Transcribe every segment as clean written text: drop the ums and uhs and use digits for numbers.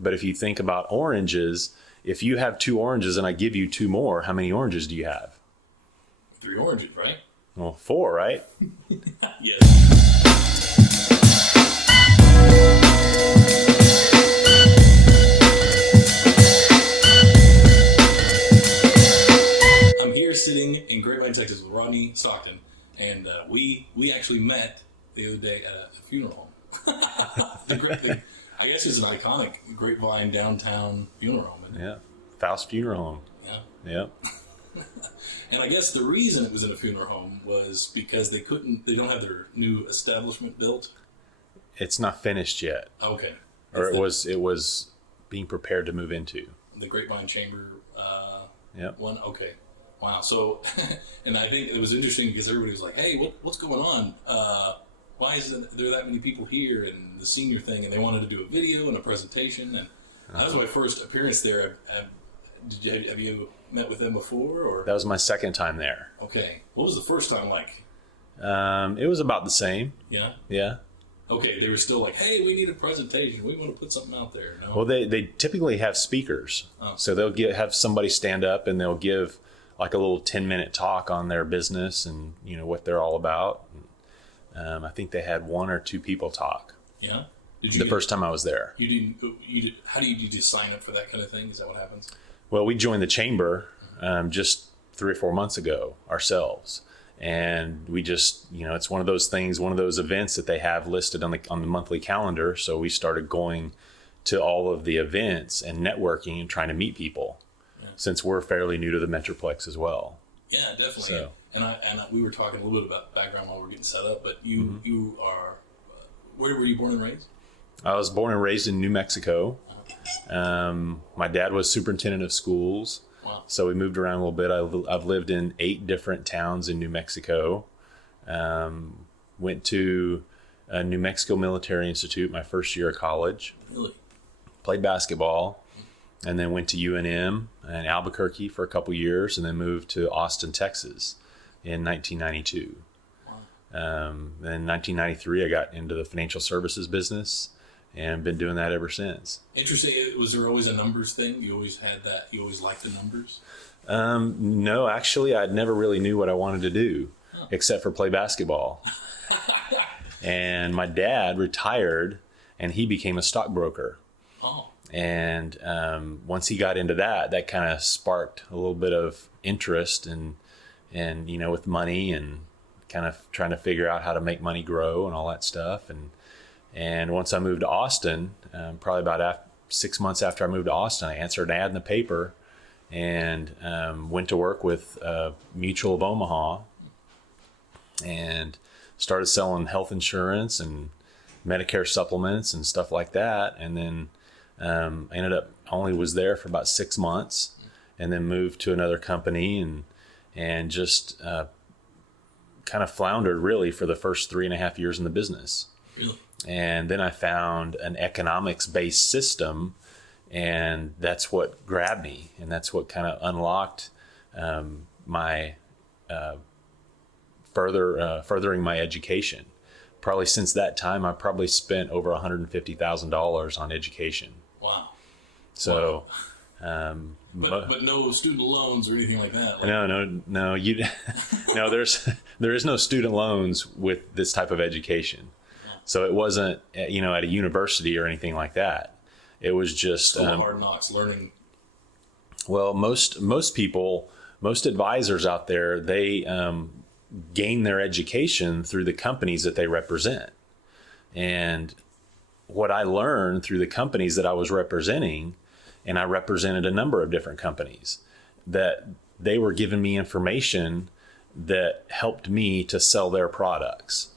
But if you think about oranges, if you have 2 oranges and I give you 2 more, how many oranges do you have? 3 oranges, right? Well, 4, right? Yes. I'm here sitting in Grapevine, Texas with Rodney, Stockton, and we actually met the other day at a funeral home. I guess it's an iconic Grapevine downtown funeral home. Yeah. Faust Funeral Home. Yeah. Yeah. And I guess the reason it was in a funeral home was because they don't have their new establishment built. It's not finished yet. Okay. Or it was being prepared to move into. The Grapevine Chamber Yep. one? Okay. Wow. So, and I think it was interesting because everybody was like, hey, what's going on? Why is there that many people here? And the senior thing, and they wanted to do a video and a presentation. And that was my first appearance there. Have you met with them before? Or That was my second time there. Okay. What was the first time like? It was about the same. Yeah? Yeah. Okay, they were still like, hey, we need a presentation. We want to put something out there. No? Well, they typically have speakers. Oh. So they'll have somebody stand up and they'll give like a little 10-minute talk on their business and, what they're all about. I think they had 1 or 2 people talk. Yeah? First time I was there. How do you just sign up for that kind of thing? Is that what happens? Well, we joined the chamber just 3 or 4 months ago ourselves. And we just, it's one of those things, one of those events that they have listed on the monthly calendar. So we started going to all of the events and networking and trying to meet people, since we're fairly new to the Metroplex as well. Yeah, definitely. So. And we were talking a little bit about background while we were getting set up, but you are, where were you born and raised? I was born and raised in New Mexico. My dad was superintendent of schools. Wow. So we moved around a little bit. I've lived in 8 different towns in New Mexico. Went to New Mexico Military Institute my first year of college. Really? Played basketball, and then went to UNM and Albuquerque for a couple years, and then moved to Austin, Texas in 1992. Wow. Then in 1993, I got into the financial services business and been doing that ever since. Interesting. Was there always a numbers thing? You always had that? You always liked the numbers? No, actually, I never really knew what I wanted to do except for play basketball. And my dad retired and he became a stockbroker. Oh. And once he got into that kind of sparked a little bit of interest and with money and kind of trying to figure out how to make money grow and all that stuff. And once I moved to Austin, probably about 6 months after I moved to Austin, I answered an ad in the paper and went to work with Mutual of Omaha and started selling health insurance and Medicare supplements and stuff like that. And then I ended up only was there for about 6 months and then moved to another company and just kind of floundered really for the first 3.5 years in the business. Really? And then I found an economics-based system, and that's what grabbed me, and that's what kind of unlocked my furthering my education. Probably since that time, I probably spent over $150,000 on education. Wow. So, wow. But no student loans or anything like that. No. There is no student loans with this type of education. So it wasn't, at a university or anything like that. It was just hard knocks learning. Well, most people, most advisors out there, they gain their education through the companies that they represent. And what I learned through the companies that I was representing, and I represented a number of different companies, that they were giving me information that helped me to sell their products.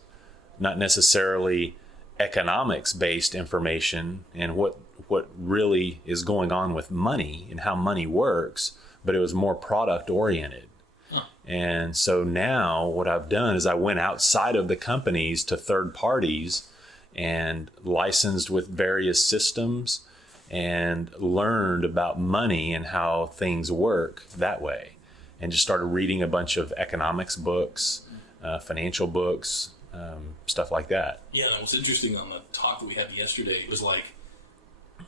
Not necessarily economics-based information and what really is going on with money and how money works, but it was more product-oriented. Huh. And so now what I've done is I went outside of the companies to third parties and licensed with various systems and learned about money and how things work that way. And just started reading a bunch of economics books, financial books, stuff like that. Yeah, that was interesting on the talk that we had yesterday. It was like,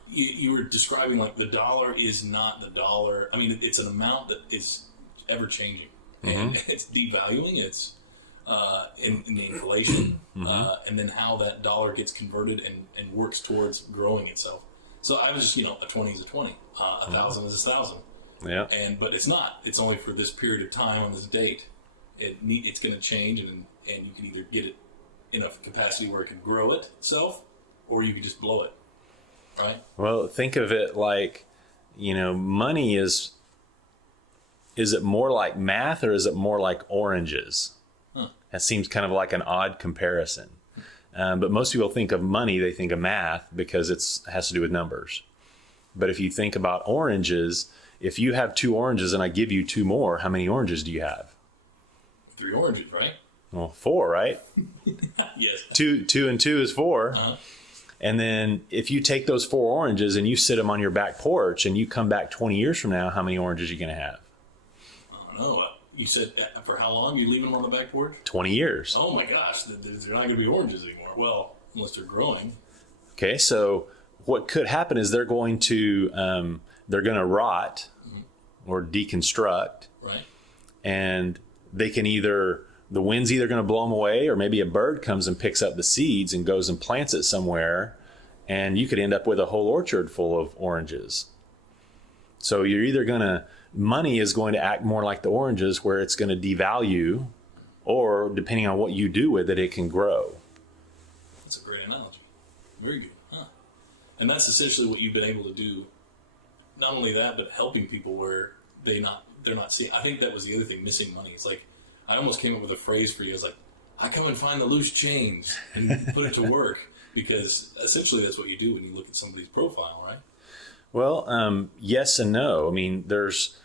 you were describing like the dollar is not the dollar. I mean, it's an amount that is ever changing, and it's devaluing. It's in the inflation, and then how that dollar gets converted and works towards growing itself. So I was just, a 20 is a 20, 1,000 is 1,000. Yeah. But it's not. It's only for this period of time on this date. It's going to change, and you can either get it in a capacity where it can grow itself, or you can just blow it. Right? Well, think of it like, money is it more like math or is it more like oranges? That seems kind of like an odd comparison. But most people think of money, they think of math because it has to do with numbers. But if you think about oranges, if you have 2 oranges and I give you 2 more, how many oranges do you have? 3 oranges, right? Well, 4, right? Yes. 2 and 2 is 4. Uh-huh. And then if you take those 4 oranges and you sit them on your back porch and you come back 20 years from now, how many oranges are you going to have? I don't know. You said for how long you leaving them on the back porch? 20 years. Oh my gosh, they're not going to be oranges anymore. Well, unless they're growing. Okay, so what could happen is they're going to rot or deconstruct. Right. And they can the wind's either going to blow them away, or maybe a bird comes and picks up the seeds and goes and plants it somewhere, and you could end up with a whole orchard full of oranges. So you're either money is going to act more like the oranges, where it's going to devalue, or depending on what you do with it, it can grow. That's a great analogy. Very good. Huh. And that's essentially what you've been able to do. Not only that, but helping people where they're not seeing. I think that was the other thing, missing money. It's like, I almost came up with a phrase for you. It's like, I come and find the loose change and put it to work, because essentially that's what you do when you look at somebody's profile, right? Well, yes and no. I mean, there's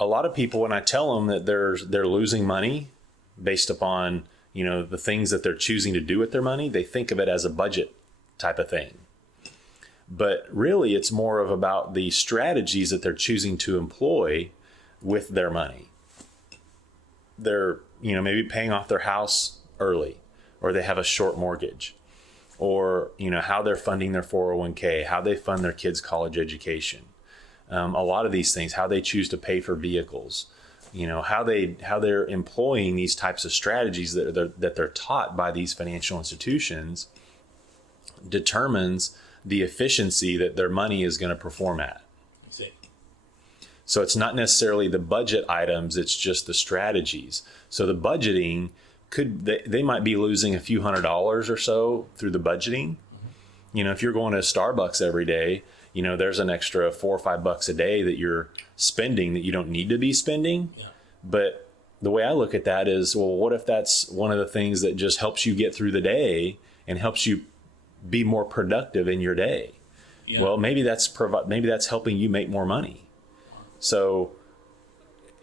a lot of people, when I tell them that they're losing money based upon, the things that they're choosing to do with their money, they think of it as a budget type of thing. But really, it's more of about the strategies that they're choosing to employ with their money. They're, maybe paying off their house early, or they have a short mortgage, or, how they're funding their 401k, how they fund their kids' college education. A lot of these things, how they choose to pay for vehicles, how they're employing these types of strategies that they're taught by these financial institutions determines the efficiency that their money is going to perform at. I see. So it's not necessarily the budget items, it's just the strategies. So the budgeting they might be losing a few $100s or so through the budgeting. If you're going to Starbucks every day, there's an extra $4 or $5 a day that you're spending that you don't need to be spending. Yeah. But the way I look at that is, well, what if that's one of the things that just helps you get through the day and helps you be more productive in your day? Yeah. Well, maybe that's helping you make more money. So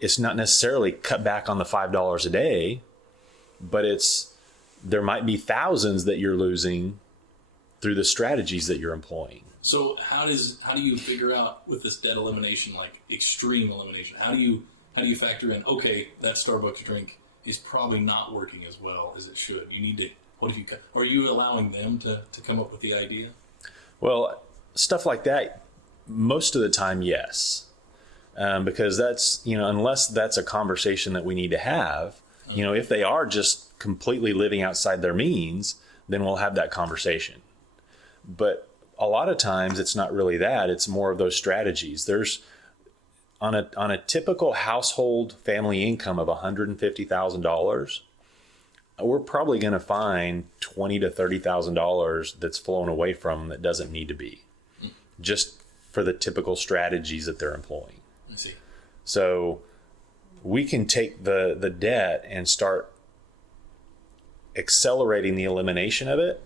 it's not necessarily cut back on the $5 a day, but there might be thousands that you're losing through the strategies that you're employing. So how do you figure out with this debt elimination, like extreme elimination? How do you factor in, okay, that Starbucks drink is probably not working as well as it should? You need to, are you allowing them to come up with the idea? Well, stuff like that, most of the time, yes. Because that's, unless that's a conversation that we need to have, if they are just completely living outside their means, then we'll have that conversation. But a lot of times it's not really that, it's more of those strategies. There's on a typical household family income of $150,000, we're probably going to find $20,000 to $30,000 that's flown away from them that doesn't need to be, just for the typical strategies that they're employing. I see. So we can take the debt and start accelerating the elimination of it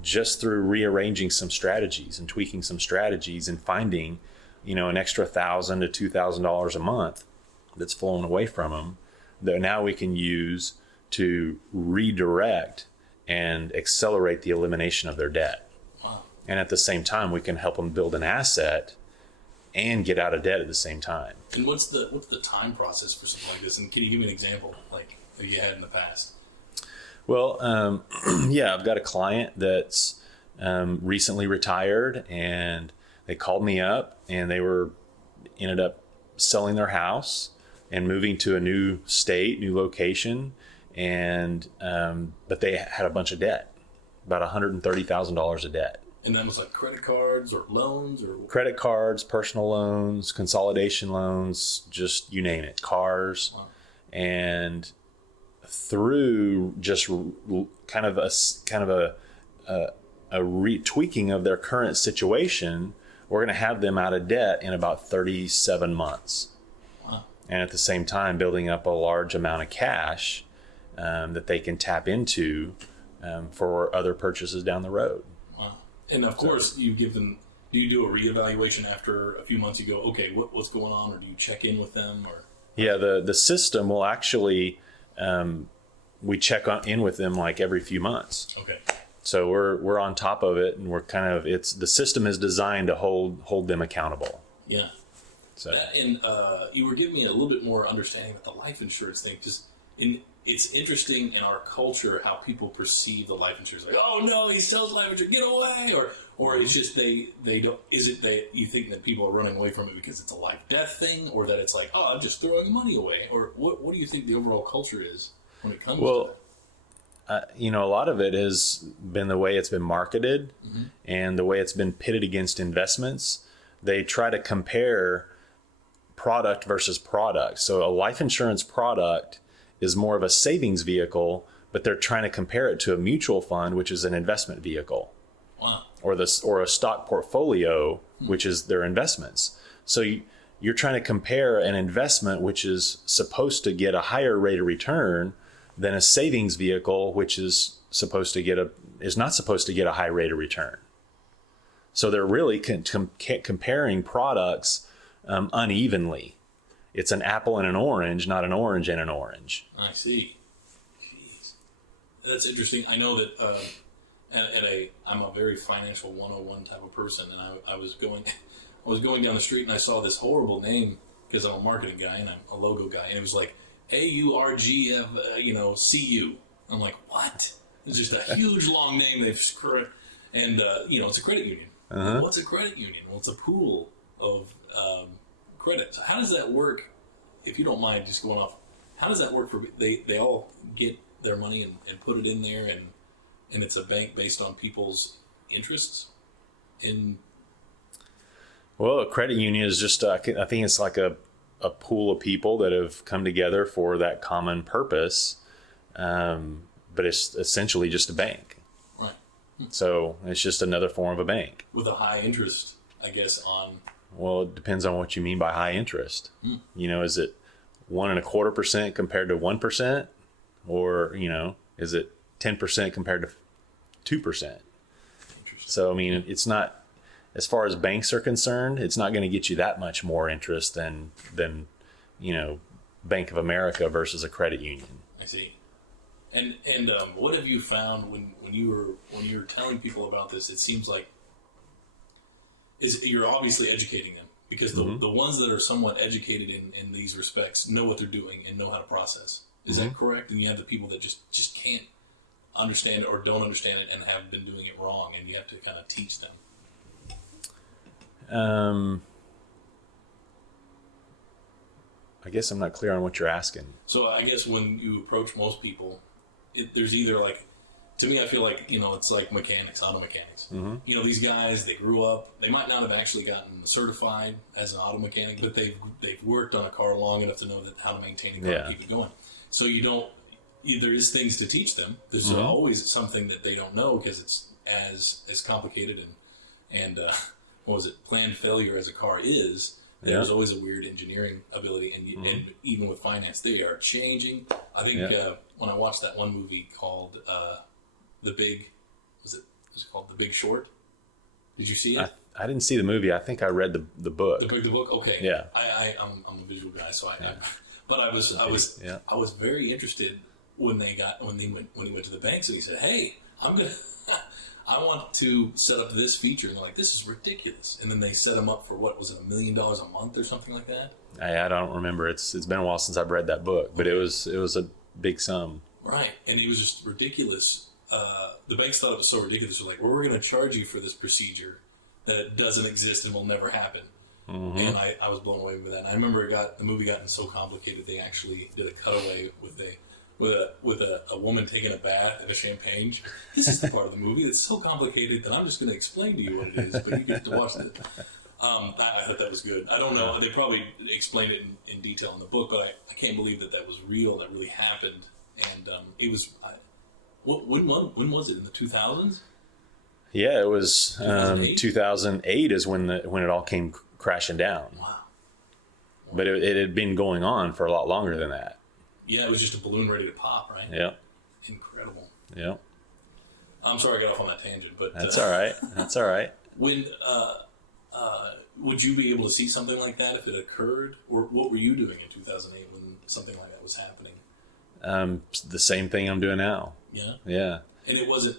just through rearranging some strategies and tweaking some strategies and finding, an extra $1,000 to $2,000 a month that's flown away from them that now we can use to redirect and accelerate the elimination of their debt. Wow. And at the same time, we can help them build an asset and get out of debt at the same time. And what's the time process for something like this? And can you give me an example, like that you had in the past? Well, yeah, I've got a client that's recently retired, and they called me up, and ended up selling their house and moving to a new state, new location, and but they had a bunch of debt, about $130,000 of debt. And that was like credit cards or loans or credit cards, personal loans, consolidation loans, just you name it, cars. Wow. And through just kind of a retweaking of their current situation, we're going to have them out of debt in about 37 months. Wow. And at the same time, building up a large amount of cash that they can tap into for other purchases down the road. Wow. And of course, you give them. Do you do a reevaluation after a few months? You go, okay, what's going on, or do you check in with them, or? Yeah, the system will actually we check in with them like every few months. Okay. So we're on top of it, and we're kind of the system is designed to hold them accountable. Yeah. So and you were giving me a little bit more understanding with the life insurance thing. It's interesting in our culture how people perceive the life insurance. Like, oh no, he sells life insurance, get away! Or it's just they don't. Is it that you think that people are running away from it because it's a life death thing, or that it's like, oh, I'm just throwing money away? Or what do you think the overall culture is when it comes to that? A lot of it has been the way it's been marketed, Mm-hmm. and the way it's been pitted against investments. They try to compare product versus product. So a life insurance product is more of a savings vehicle, but they're trying to compare it to a mutual fund, which is an investment vehicle. Wow. Or a stock portfolio, which is their investments. So you're trying to compare an investment which is supposed to get a higher rate of return than a savings vehicle, which is not supposed to get a high rate of return. So they're really comparing products unevenly. It's an apple and an orange, not an orange and an orange. I see. Jeez. That's interesting. I know that I'm a very financial 101 type of person, and I was going down the street and I saw this horrible name because I'm a marketing guy and I'm a logo guy, and it was like AURGF, CU. I'm like, what? It's just a huge long name they've screwed, and it's a credit union. Uh-huh. What's a credit union? Well, it's a pool of credit. So how does that work? If you don't mind just going off, how does that work for they all get their money and put it in there, and it's a bank based on people's interests in. Well, a credit union is just I think it's like a pool of people that have come together for that common purpose, but it's essentially just a bank. Right. So it's just another form of a bank with a high interest, I guess, on. Well, it depends on what you mean by high interest. Is it 1.25% compared to 1%, or is it 10% compared to 2%? So I mean, it's not, as far as banks are concerned, it's not going to get you that much more interest than Bank of America versus a credit union. I see. And what have you found when you were telling people about this? It seems like you're obviously educating them, because the ones that are somewhat educated in these respects know what they're doing and know how to process. Is that correct? And you have the people that just can't understand it or don't understand it and have been doing it wrong, and you have to kind of teach them. I guess I'm not clear on what you're asking. So I guess when you approach most people, there's either like, to me, I feel like, it's like mechanics, auto mechanics. Mm-hmm. These guys, they grew up, they might not have actually gotten certified as an auto mechanic, but they've worked on a car long enough to know how to maintain a car and keep it going. So there is things to teach them. There's always something that they don't know, because it's as complicated and planned failure as a car is. There's always a weird engineering ability, and even with finance, they are changing. I think when I watched that one movie called The Big Short? Did you see it? I didn't see the movie. I think I read the book. The book. Okay. Yeah. I'm a visual guy, so but I was very interested when he went to the banks and he said, "Hey, I want to set up this feature," and they're like, "This is ridiculous." And then they set him up for what was it, $1 million a month or something like that? I don't remember. It's been a while since I've read that book, but it was a big sum. Right, and it was just ridiculous the banks thought it was so ridiculous. They're like, well, we're going to charge you for this procedure that doesn't exist and will never happen. Mm-hmm. And I was blown away with that. And I remember the movie gotten so complicated they actually did a cutaway with a woman taking a bath in a champagne. This is the part of the movie that's so complicated that I'm just going to explain to you what it is, but you get to watch it. I thought that was good. I don't know. They probably explained it in detail in the book, but I can't believe that was real. That really happened. And it was. When was it? In the 2000s? Yeah, it was 2008 is when it all came crashing down. Wow. But it had been going on for a lot longer than that. Yeah, it was just a balloon ready to pop, right? Yeah. Incredible. Yeah. I'm sorry I got off on that tangent, but that's all right. That's all right. When would you be able to see something like that if it occurred, or what were you doing in 2008 when something like that was happening? The same thing I'm doing now. Yeah. Yeah. And it wasn't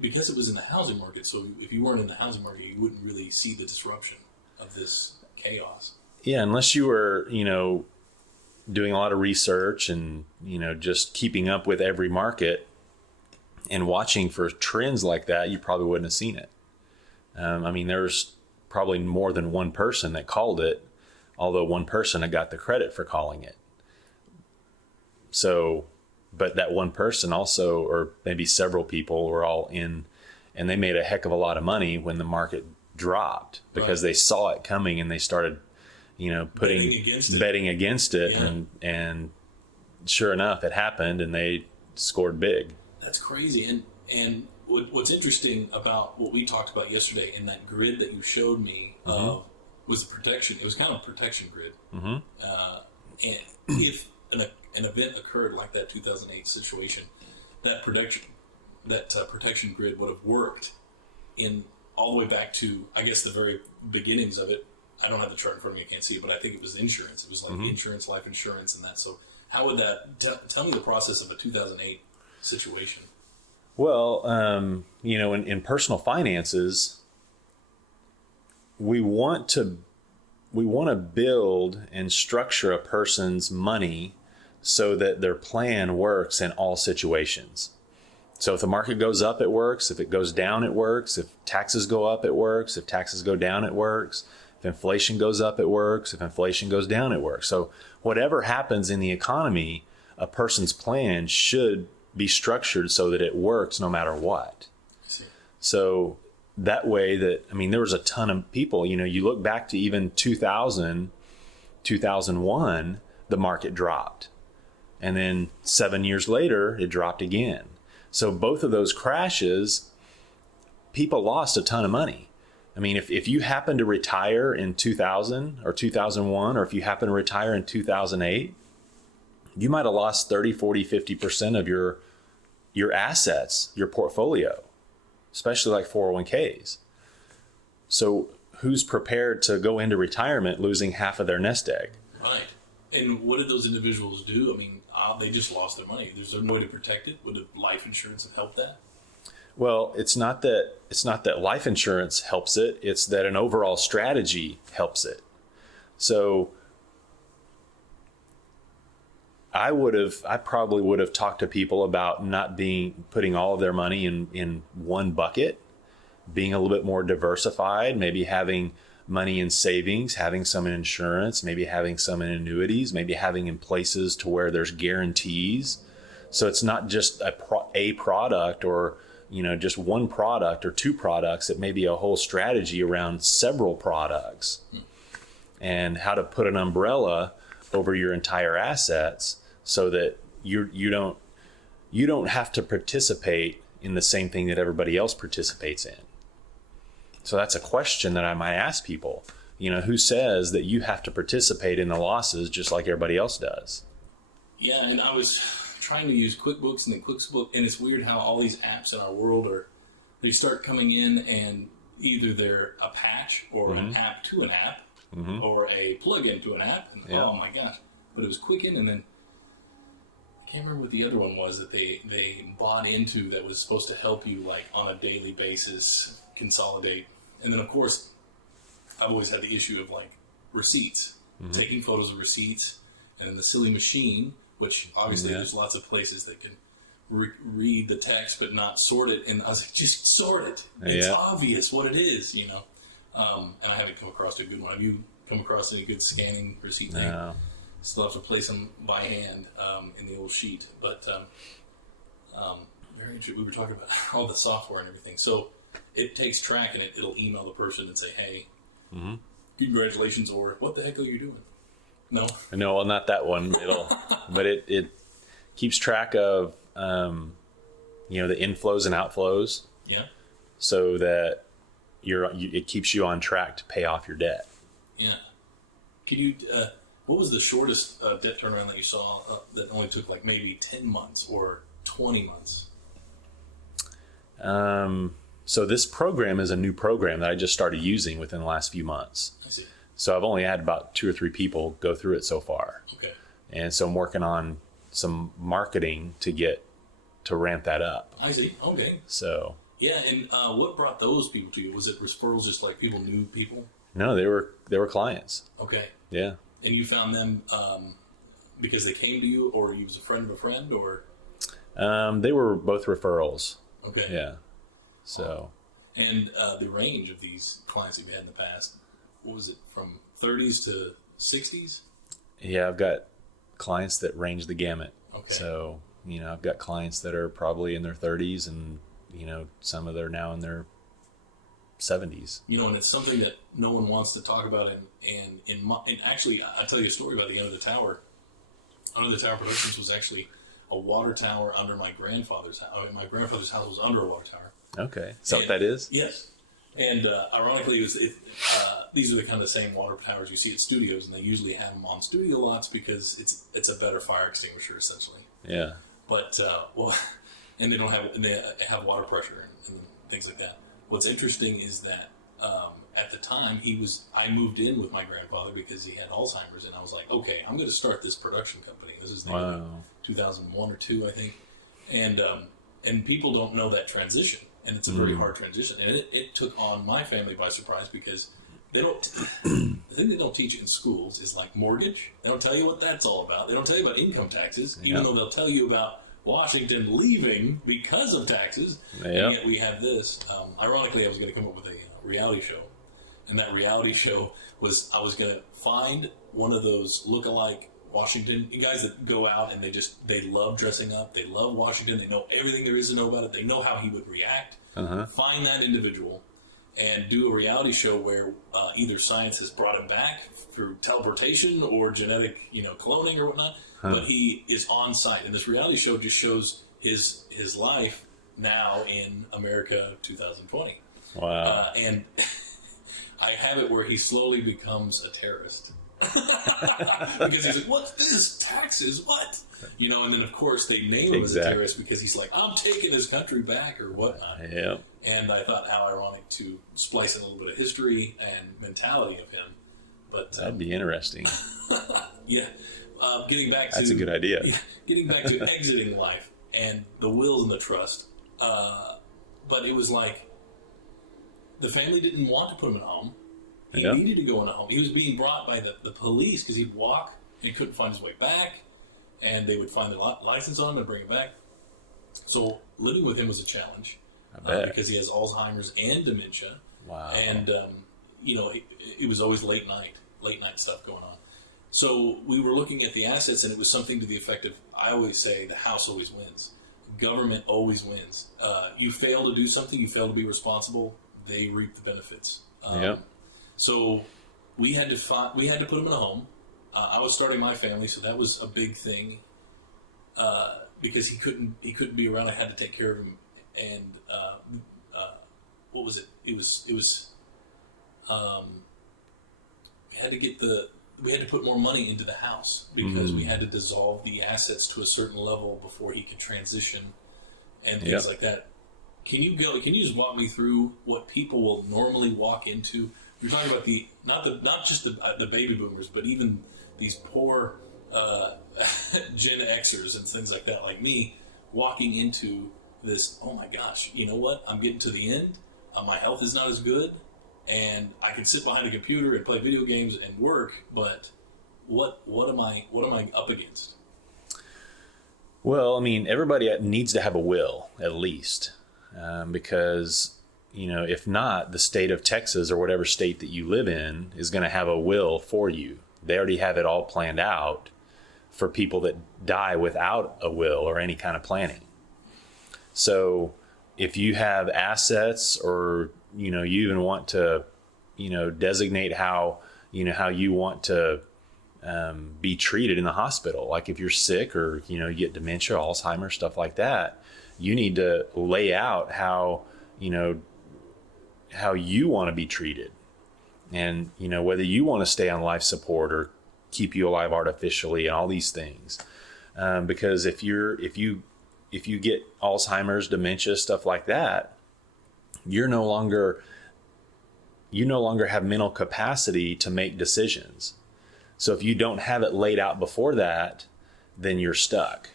because it was in the housing market. So if you weren't in the housing market, you wouldn't really see the disruption of this chaos. Yeah, unless you were, doing a lot of research and, just keeping up with every market and watching for trends like that, you probably wouldn't have seen it. There's probably more than one person that called it, although one person had got the credit for calling it. So, but that one person also, or maybe several people, were all in, and they made a heck of a lot of money when the market dropped because they saw it coming and they started, betting against it. Yeah. And sure enough, it happened and they scored big. That's crazy. And what's interesting about what we talked about yesterday in that grid that you showed me was the protection. It was kind of a protection grid. Mm-hmm. And if an event occurred like that 2008 situation, that protection grid would have worked in all the way back to, I guess, the very beginnings of it. I don't have the chart in front of me, I can't see it, but I think it was insurance. It was like insurance, life insurance, and that. So how would that, tell me the process of a 2008 situation. Well, in personal finances, we want to build and structure a person's money so that their plan works in all situations. So if the market goes up, it works. If it goes down, it works. If taxes go up, it works. If taxes go down, it works. If inflation goes up, it works. If inflation goes down, it works. So whatever happens in the economy, a person's plan should be structured so that it works no matter what. So that way there was a ton of people, you look back to even 2000, 2001, the market dropped. And then 7 years later, it dropped again. So both of those crashes, people lost a ton of money. If you happen to retire in 2000 or 2001, or if you happen to retire in 2008, you might have lost 30, 40, 50% of your assets, your portfolio, especially like 401ks. So who's prepared to go into retirement losing half of their nest egg? Right. And what did those individuals do? They just lost their money. There's no way to protect it. Would life insurance have helped that? Well, it's not that life insurance helps it. It's that an overall strategy helps it. So I probably would have talked to people about not putting all of their money in one bucket, being a little bit more diversified, maybe having money in savings, having some in insurance, maybe having some in annuities, maybe having in places to where there's guarantees. So it's not just a product or, just one product or two products. It may be a whole strategy around several products and how to put an umbrella over your entire assets so that you don't have to participate in the same thing that everybody else participates in. So that's a question that I might ask people. Who says that you have to participate in the losses just like everybody else does? Yeah, and I was trying to use QuickBooks, and then QuickBooks, and it's weird how all these apps in our world they start coming in, and either they're a patch or an app to an app, or a plug-in to an app, and oh my gosh. But it was Quicken, and then I can't remember what the other one was that they bought into that was supposed to help you like on a daily basis consolidate. And then of course I've always had the issue of like receipts, taking photos of receipts, and then the silly machine, which obviously there's lots of places that can read the text but not sort it. And I was like, just sort it. It's obvious what it is, you know. And I haven't come across a good one. Have you come across any good scanning receipt thing? No. Still have to place them by hand in the old sheet. But very interesting. We were talking about all the software and everything. So it takes track and it'll email the person and say, hey, congratulations, or what the heck are you doing? No, well, not that one. But it keeps track of the inflows and outflows. Yeah. So that it keeps you on track to pay off your debt. Yeah. Can you? What was the shortest debt turnaround that you saw that only took like maybe 10 months or 20 months? So this program is a new program that I just started using within the last few months. I see. So I've only had about 2 or 3 people go through it so far. Okay. And so I'm working on some marketing to ramp that up. I see. Okay. So. Yeah, and what brought those people to you? Was it referrals, just like people knew people? No, they were clients. Okay. Yeah. And you found them because they came to you, or you was a friend of a friend, or? They were both referrals. Okay. Yeah. So. And the range of these clients that you had in the past, what was it, from 30s to 60s? Yeah, I've got clients that range the gamut. Okay. So, I've got clients that are probably in their 30s and, some of them are now in their 70s. And it's something that no one wants to talk about. And actually, I'll tell you a story about the Under the Tower. Under the Tower Productions was actually a water tower under my grandfather's house. My grandfather's house was under a water tower. Okay. Is that what that is? Yes. And ironically, these are the kind of same water towers you see at studios, and they usually have them on studio lots because it's a better fire extinguisher, essentially. Yeah. But, and they have water pressure and things like that. What's interesting is that at the time, I moved in with my grandfather because he had Alzheimer's, and I was like, okay, I'm going to start this production company. This is 2001 or 2, I think. And people don't know that transition. And it's a very hard transition. And it took on my family by surprise because the thing they don't teach in schools is like mortgage. They don't tell you what that's all about. They don't tell you about income taxes, even though they'll tell you about Washington leaving because of taxes. And yet we have this. Ironically, I was going to come up with a reality show. And that reality show was, I was going to find one of those look-alike Washington guys that go out and they love dressing up. They love Washington. They know everything there is to know about it. They know how he would react. Find that individual and do a reality show where either science has brought him back through teleportation or genetic, cloning or whatnot. But he is on site, and this reality show just shows his life now in America 2020. Wow. And I have it where he slowly becomes a terrorist. Because he's like, what's this? Taxes? What? And then of course they name him as a terrorist because he's like, I'm taking his country back or whatnot. Yeah. And I thought how ironic to splice in a little bit of history and mentality of him. But that'd be interesting. Yeah. Getting back to that's a good idea. Yeah, getting back to exiting life and the wills and the trust. But it was like the family didn't want to put him in a home. He needed to go in a home. He was being brought by the police because he'd walk and he couldn't find his way back, and they would find the license on him and bring him back. So living with him was a challenge because he has Alzheimer's and dementia. Wow. And it was always late night stuff going on. So we were looking at the assets, and it was something to the effect of, I always say, the house always wins. Government always wins. You fail to do something, you fail to be responsible, they reap the benefits. So we had to put him in a home. I was starting my family, so that was a big thing because he couldn't be around. I had to take care of him, and what was it? It was we had to put more money into the house because we had to dissolve the assets to a certain level before he could transition and things like that. Can you just walk me through what people will normally walk into? You're talking about not just the baby boomers, but even these poor Gen Xers and things like that, like me, walking into this. Oh my gosh! You know what? I'm getting to the end. My health is not as good, and I can sit behind a computer and play video games and work. But what am I up against? Well, I mean, everybody needs to have a will at least, because, if not, the state of Texas or whatever state that you live in is going to have a will for you. They already have it all planned out for people that die without a will or any kind of planning. So if you have assets, or, you even want to, designate how you want to be treated in the hospital. Like if you're sick, or, you get dementia, Alzheimer's, stuff like that, you need to lay out how you want to be treated. And, whether you want to stay on life support or keep you alive artificially and all these things. Because if you get Alzheimer's, dementia, stuff like that, you no longer have mental capacity to make decisions. So if you don't have it laid out before that, then you're stuck.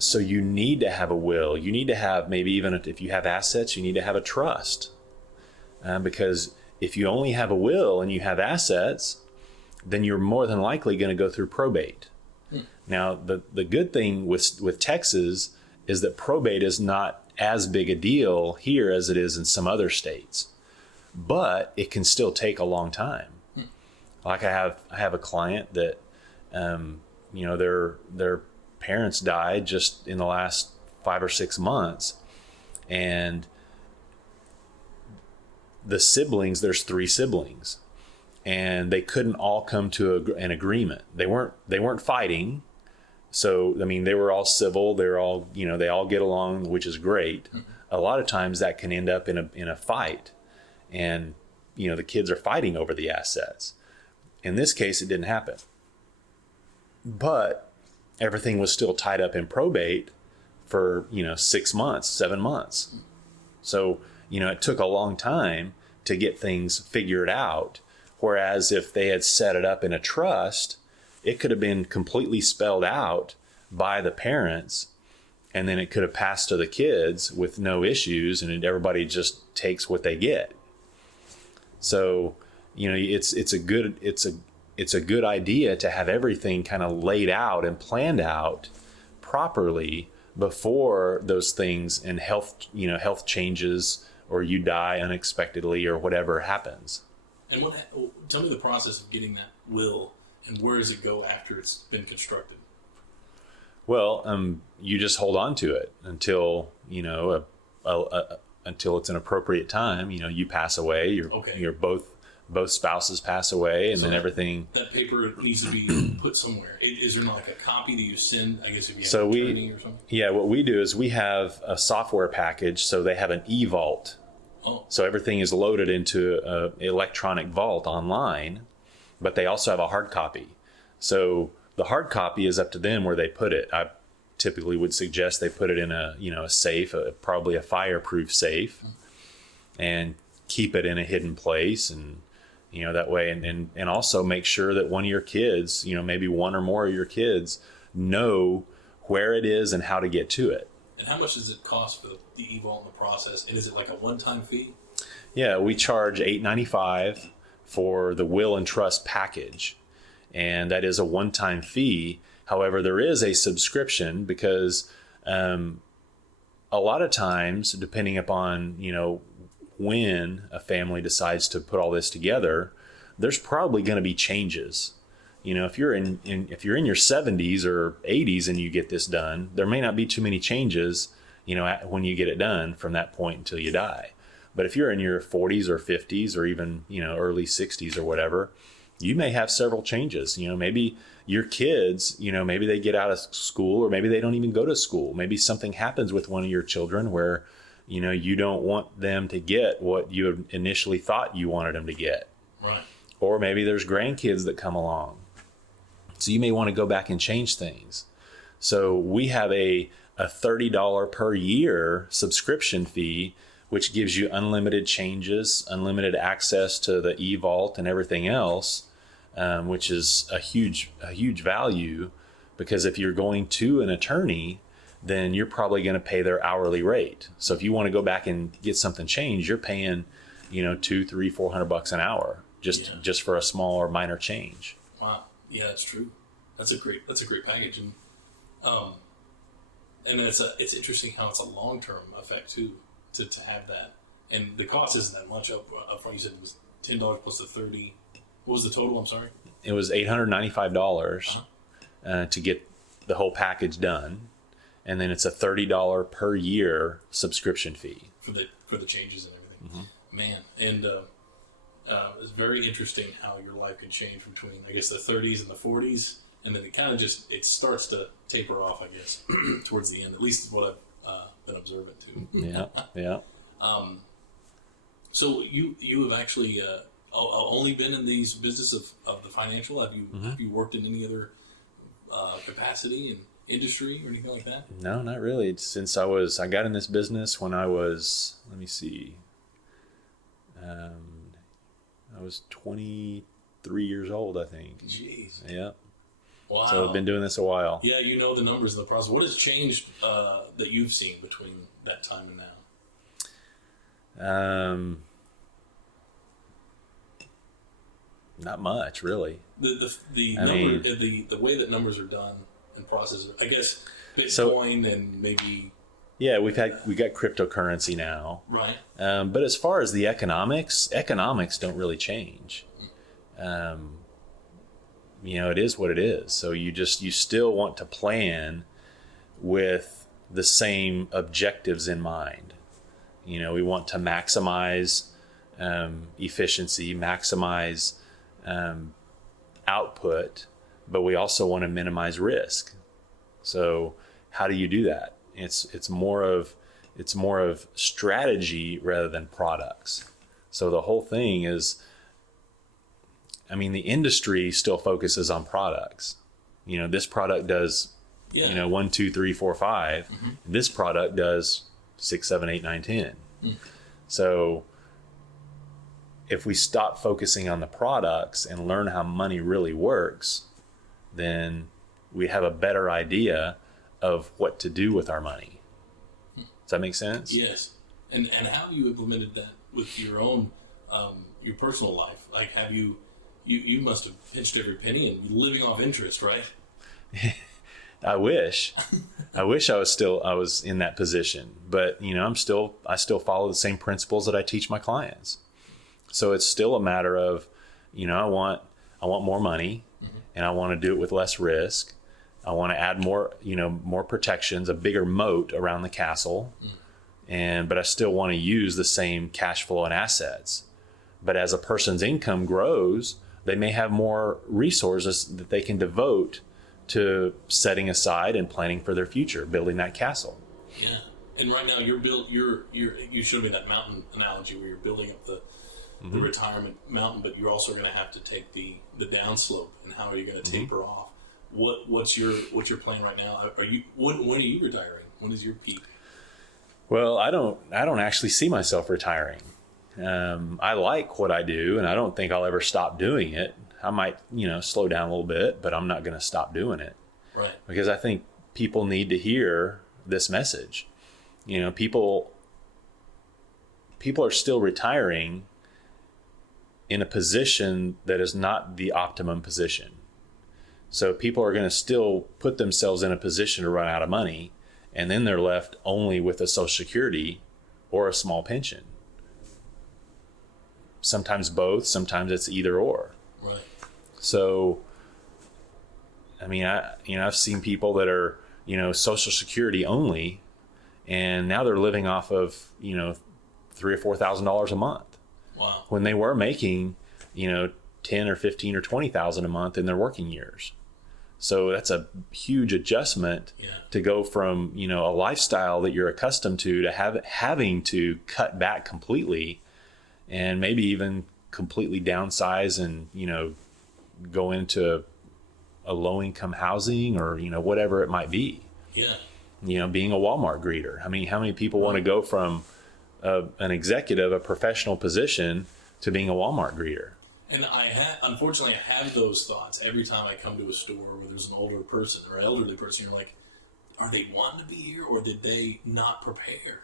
So you need to have a will. You need to have, maybe even if you have assets, you need to have a trust. Because if you only have a will and you have assets, then you're more than likely going to go through probate. Now, the good thing with Texas is that probate is not as big a deal here as it is in some other states, but it can still take a long time. Like I have a client that, their parents died just in the last 5 or 6 months, and the siblings, there's 3 siblings, and they couldn't all come to an agreement. They weren't fighting. So, I mean, they were all civil. They're all, they all get along, which is great. A lot of times that can end up in a fight, and, the kids are fighting over the assets. In this case, it didn't happen, but everything was still tied up in probate for, 6 months, 7 months. So, it took a long time to get things figured out. Whereas if they had set it up in a trust, it could have been completely spelled out by the parents, and then it could have passed to the kids with no issues, and everybody just takes what they get. So, it's a good idea to have everything kind of laid out and planned out properly before those things and health changes, or you die unexpectedly, or whatever happens. And tell me the process of getting that will, and where does it go after it's been constructed? Well, you just hold on to it until, until it's an appropriate time. You pass away, you're both spouses pass away, and so then everything. That paper needs to be put somewhere. Is there not like a copy that you send, I guess, if you have an attorney or something? Yeah, what we do is we have a software package, so they have an e-vault. Oh. So everything is loaded into an electronic vault online, but they also have a hard copy. So the hard copy is up to them where they put it. I typically would suggest they put it in a safe, probably a fireproof safe, and keep it in a hidden place, and that way, and also make sure that one of your kids, maybe one or more of your kids, know where it is and how to get to it. And how much does it cost for the e-vault in the process? And is it like a one-time fee? Yeah, we charge $8.95 for the will and trust package, and that is a one-time fee. However, there is a subscription, because a lot of times, depending upon when a family decides to put all this together, there's probably going to be changes. If you're in your 70s or 80s and you get this done, there may not be too many changes, when you get it done from that point until you die. But if you're in your 40s or 50s or even, early 60s or whatever, you may have several changes. Maybe your kids, maybe they get out of school, or maybe they don't even go to school. Maybe something happens with one of your children where, you don't want them to get what you initially thought you wanted them to get. Right. Or maybe there's grandkids that come along. So you may want to go back and change things. So we have a $30 per year subscription fee, which gives you unlimited changes, unlimited access to the e-vault and everything else, which is a huge value, because if you're going to an attorney, then you're probably going to pay their hourly rate. So if you want to go back and get something changed, you're paying, $200, $300, $400 an hour just for a small or minor change. Wow. Yeah, that's true. That's a great package, and it's interesting how it's a long-term effect too, to have that, and the cost isn't that much up front. You said it was $10 plus the 30. What was the total? I'm sorry. It was $895 to get the whole package done, and then it's a $30 per year subscription fee for the changes and everything. Man, and it's very interesting how your life can change between, I guess, the 30s and the 40s, and then it starts to taper off, I guess, towards the end. At least what I've been observing too. Yeah. So you have actually only been in these business of the financial. Have you worked in any other capacity in industry or anything like that? No, not really. Since I got in this business when I was, let me see, I was 23 years old, I think. Jeez. Yeah. Wow. So I've been doing this a while. Yeah, you know the numbers in the process. What has changed that you've seen between that time and now? Not much, really. The way that numbers are done and processed, I guess Bitcoin and maybe. Yeah, we got cryptocurrency now. Right. But as far as the economics don't really change. It is what it is. So you still want to plan with the same objectives in mind. We want to maximize efficiency, maximize output, but we also want to minimize risk. So how do you do that? It's more of strategy rather than products. So the whole thing is, the industry still focuses on products. This product does, 1, 2, 3, 4, 5. Mm-hmm. This product does 6, 7, 8, 9, 10. Mm. So if we stop focusing on the products and learn how money really works, then we have a better idea of what to do with our money. Does that make sense? Yes. And how have you implemented that with your own, your personal life? Like, have you must have pinched every penny and living off interest, right? I wish I was in that position, but I still follow the same principles that I teach my clients. So it's still a matter of, I want more money, mm-hmm. and I want to do it with less risk. I want to add more protections, a bigger moat around the castle. But I still want to use the same cash flow and assets. But as a person's income grows, they may have more resources that they can devote to setting aside and planning for their future, building that castle. Yeah. And right now you showed me that mountain analogy where you're building up the retirement mountain, but you're also going to have to take the downslope. And how are you going to taper off? What's your plan right now? When are you retiring? When is your peak? Well, I don't actually see myself retiring. I like what I do, and I don't think I'll ever stop doing it. I might, slow down a little bit, but I'm not going to stop doing it. Right. Because I think people need to hear this message. People are still retiring in a position that is not the optimum position. So people are going to still put themselves in a position to run out of money, and then they're left only with a Social Security or a small pension. Sometimes both, sometimes it's either or. Right. So, I've seen people that are, Social Security only, and now they're living off of, $3,000 or $4,000 a month. Wow. When they were making, $10,000 or $15,000 or $20,000 a month in their working years. So that's a huge adjustment to go from, a lifestyle that you're accustomed to having to cut back completely, and maybe even completely downsize and, go into a low-income housing or, whatever it might be. Yeah. Being a Walmart greeter. How many people want to go from an executive, a professional position, to being a Walmart greeter? And unfortunately, I have those thoughts every time I come to a store where there's an older person or elderly person. You're like, are they wanting to be here, or did they not prepare?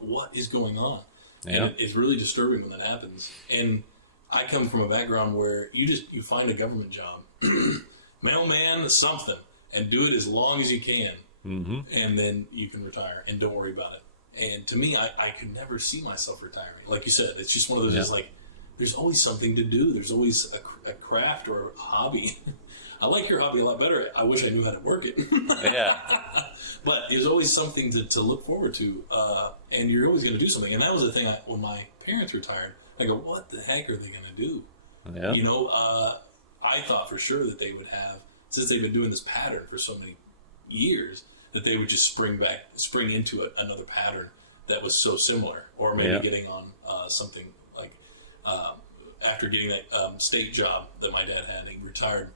What is going on? Yeah. And it's really disturbing when that happens. And I come from a background where you find a government job mailman, something, and do it as long as you can. Mm-hmm. And then you can retire and don't worry about it. And to me, I could never see myself retiring. Like you said, it's just one of those, just like, there's always something to do. There's always a craft or a hobby. I like your hobby a lot better. I wish I knew how to work it. Yeah. But there's always something to look forward to. And you're always going to do something. And that was the thing, when my parents retired, I go, what the heck are they going to do? Yeah. You know, I thought for sure that they would have, since they've been doing this pattern for so many years, that they would just spring into another pattern that was so similar, or maybe getting on something like after getting that state job that my dad had, and he retired.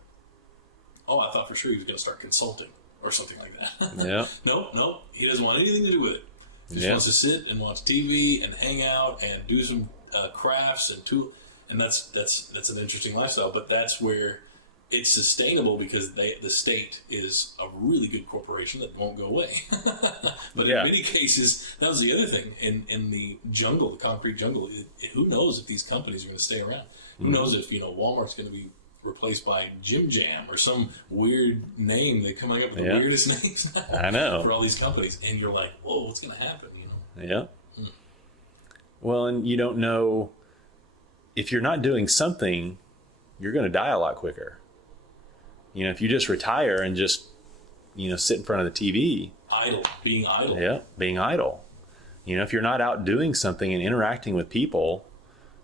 Oh, I thought for sure he was going to start consulting or something like that. Yeah. No, he doesn't want anything to do with it. He just wants to sit and watch TV and hang out and do some crafts and tool, and that's an interesting lifestyle. But that's where it's sustainable, because the state is a really good corporation that won't go away. But in many cases, that was the other thing. In the jungle, the concrete jungle, who knows if these companies are going to stay around? Who knows if Walmart's going to be replaced by Jim Jam or some weird name? They're coming up with the weirdest names now. I know. For all these companies, and you're like, whoa, what's going to happen? Yeah. Well, and you don't know, if you're not doing something, you're going to die a lot quicker. If you just retire and just, sit in front of the TV. Being idle. Yeah, being idle. If you're not out doing something and interacting with people,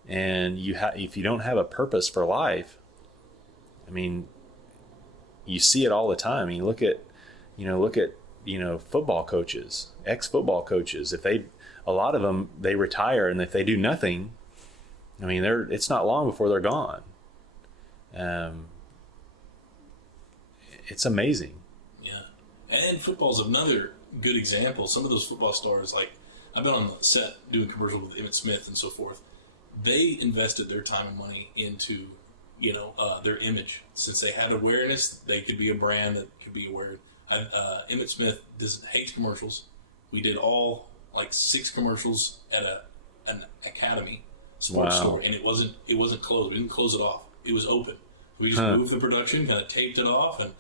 and if you don't have a purpose for life, you see it all the time. Look at football coaches, ex-football coaches. A lot of them, they retire, and if they do nothing, it's not long before they're gone. It's amazing. Yeah. And football's another good example. Some of those football stars, like, I've been on the set doing commercials with Emmitt Smith and so forth. They invested their time and money into, their image. Since they had awareness, they could be a brand that could be aware. Emmitt Smith hates commercials. We did all 6 commercials at an academy sports store, and it wasn't closed. We didn't close it off. It was open. We just moved the production, kind of taped it off, and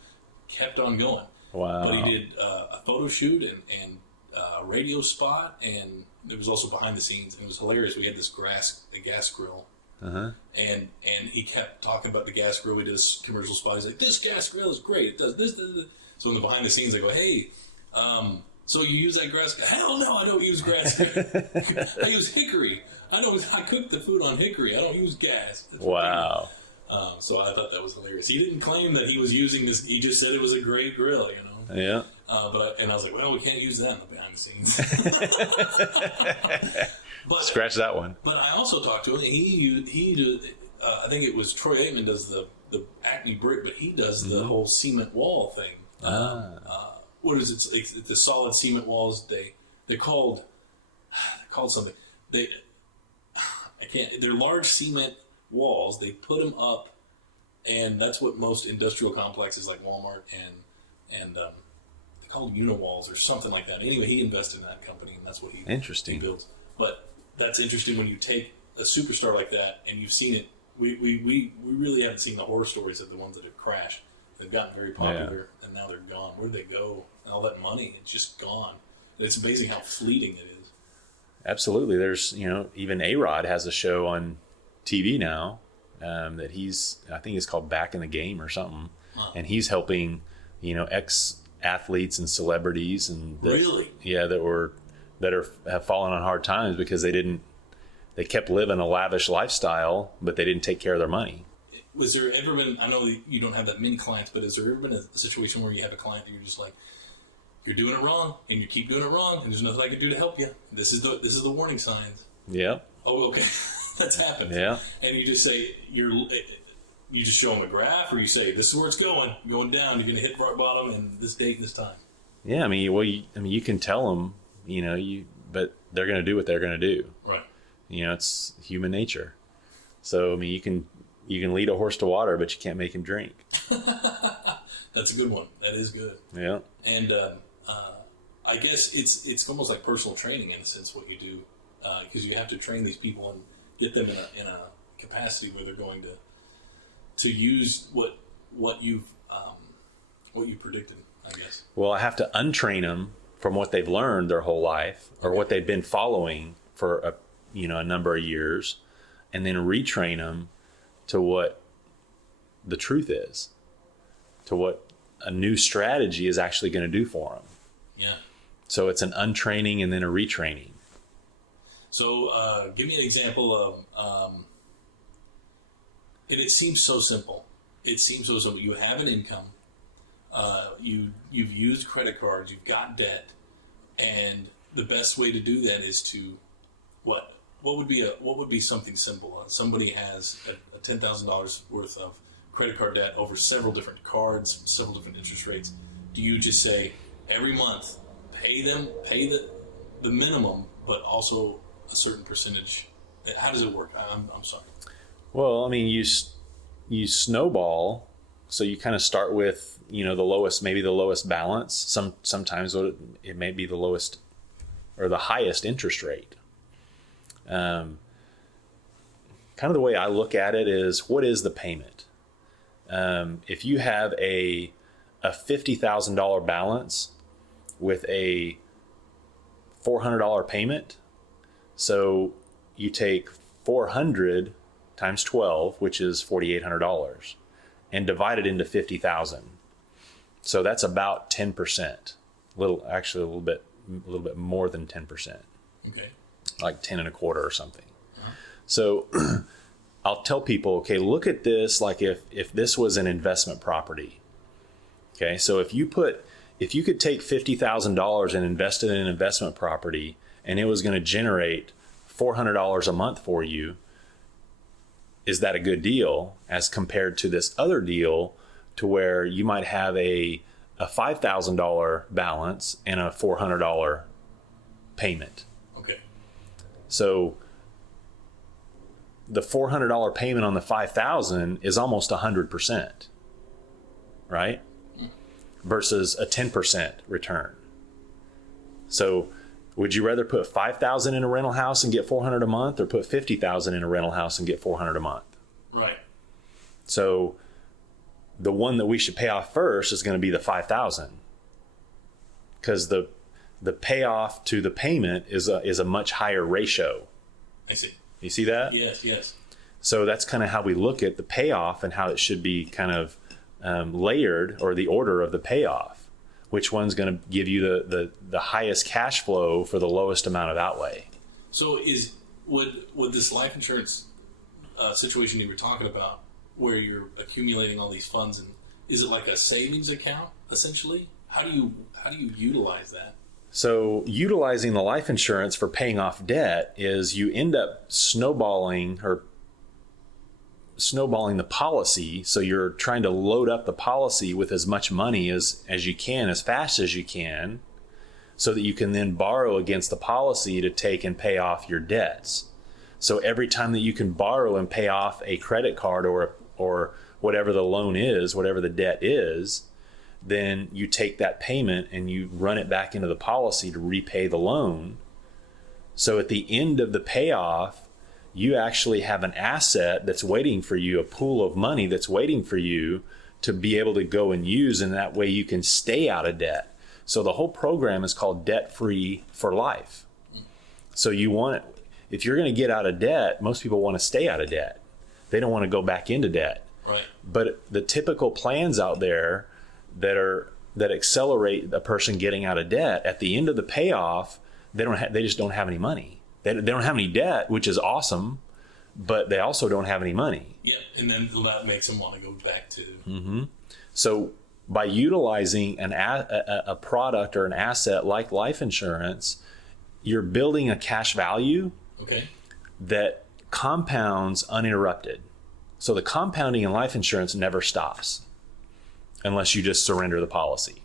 kept on going. Wow! But he did a photo shoot and a radio spot, and it was also behind the scenes. And it was hilarious. We had this gas grill. And he kept talking about the gas grill. We did a commercial spot. He's like, "This gas grill is great. It does this." So in the behind the scenes, I go, "Hey, so you use that grass?" Hell no, I don't use grass. I use hickory. I cook the food on hickory. I don't use gas. Wow. So I thought that was hilarious. He didn't claim that he was using this. He just said it was a great grill, Yeah. And I was like, well, we can't use that in the behind the scenes. But, scratch that one. But I also talked to him. He I think it was Troy Aikman does the Acme brick, but he does the whole cement wall thing. What is it? It's the solid cement walls. They're called something. They're large cement walls. They put them up, and that's what most industrial complexes like Walmart and they're called Uniwalls or something like that. Anyway, he invested in that company, and that's what he builds. But that's interesting when you take a superstar like that, and you've seen it. We really haven't seen the horror stories of the ones that have crashed. They've gotten very popular, and now they're gone. Where'd they go? All that money, it's just gone. It's amazing how fleeting it is. Absolutely. There's, even A-Rod has a show on TV now that I think it's called Back in the Game or something. And he's helping, ex-athletes and celebrities Really? Yeah, that have fallen on hard times because they kept living a lavish lifestyle, but they didn't take care of their money. Was there ever been, I know you don't have that many clients, but has there ever been a situation where you have a client and you're just like, you're doing it wrong, and you keep doing it wrong, and there's nothing I can do to help you. This is the warning signs. Yeah. Oh, okay. That's happened. Yeah. And you just say, you just show them a graph, or you say, this is where it's going down, you're going to hit rock bottom in this date and this time. Yeah, you can tell them, but they're going to do what they're going to do. Right. It's human nature. So, you can lead a horse to water, but you can't make him drink. That's a good one. That is good. Yeah. And I guess it's almost like personal training in a sense what you do, because you have to train these people and get them in a capacity where they're going to use what you've what you predicted, I guess. Well, I have to untrain them from what they've learned their whole life or what they've been following for a number of years, and then retrain them to what the truth is, to what a new strategy is actually going to do for them. Yeah. So it's an untraining and then a retraining. So give me an example of, it seems so simple. It seems so simple. You have an income, you've used credit cards, you've got debt, and the best way to do that is to, what would be something simple? Somebody has a $10,000 worth of credit card debt over several different cards, several different interest rates. Do you just say every month pay the minimum, but also a certain percentage? How does it work? I'm sorry. Well, I mean, you snowball, so you kind of start with the lowest, maybe the lowest balance. Sometimes it may be the lowest or the highest interest rate. Kind of the way I look at it is, what is the payment? If you have a $50,000 balance with a $400 payment, so you take 400 times 12, which is $4,800, and divide it into 50,000. So that's about 10%. A little bit more than 10%. Okay. Like 10 and a quarter or something. Uh-huh. So I'll tell people, okay, look at this like if this was an investment property. Okay, so if you could take $50,000 and invest it in an investment property, and it was going to generate $400 a month for you, is that a good deal as compared to this other deal to where you might have a $5,000 balance and a $400 payment? Okay. So the $400 payment on the $5,000 is almost 100%, right? Versus a 10% return. So would you rather put $5,000 in a rental house and get $400 a month, or put $50,000 in a rental house and get $400 a month? Right. So the one that we should pay off first is going to be the $5,000, because the payoff to the payment is a much higher ratio. I see. You see that? Yes. So that's kind of how we look at the payoff and how it should be kind of layered, or the order of the payoff. Which one's going to give you the highest cash flow for the lowest amount of outlay? So would this life insurance situation you were talking about, where you're accumulating all these funds, and is it like a savings account essentially? How do you utilize that? So utilizing the life insurance for paying off debt is you end up snowballing the policy. So you're trying to load up the policy with as much money as you can, as fast as you can, so that you can then borrow against the policy to take and pay off your debts. So every time that you can borrow and pay off a credit card or whatever the loan is, whatever the debt is, then you take that payment and you run it back into the policy to repay the loan. So at the end of the payoff, you actually have an asset that's waiting for you, a pool of money that's waiting for you to be able to go and use, and that way you can stay out of debt. So the whole program is called Debt Free for Life. So if you're going to get out of debt, most people want to stay out of debt. They don't want to go back into debt. Right. But the typical plans out there that accelerate a person getting out of debt, at the end of the payoff, they just don't have any money. They don't have any debt, which is awesome, but they also don't have any money. Yep, and then that makes them want to go back to. Mm-hmm. So by utilizing a product or an asset like life insurance, you're building a cash value that compounds uninterrupted. So the compounding in life insurance never stops unless you just surrender the policy.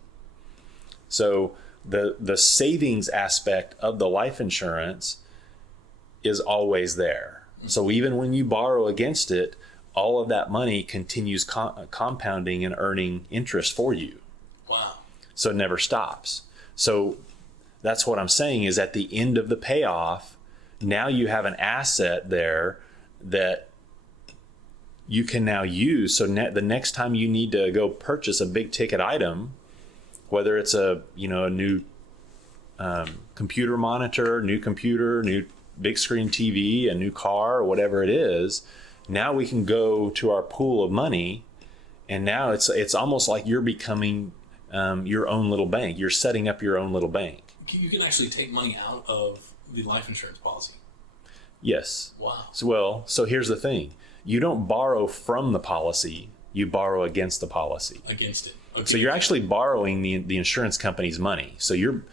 So the savings aspect of the life insurance is always there. So even when you borrow against it, all of that money continues compounding and earning interest for you. Wow. So it never stops. So that's what I'm saying is, at the end of the payoff, now you have an asset there that you can now use. So the next time you need to go purchase a big ticket item, whether it's a new computer monitor, new computer, new big screen TV, a new car, or whatever it is, now we can go to our pool of money, and now it's almost like you're becoming your own little bank. You're setting up your own little bank. You can actually take money out of the life insurance policy. Yes. Wow. So here's the thing. You don't borrow from the policy. You borrow against the policy. Against it. Okay. So you're actually borrowing the insurance company's money. So your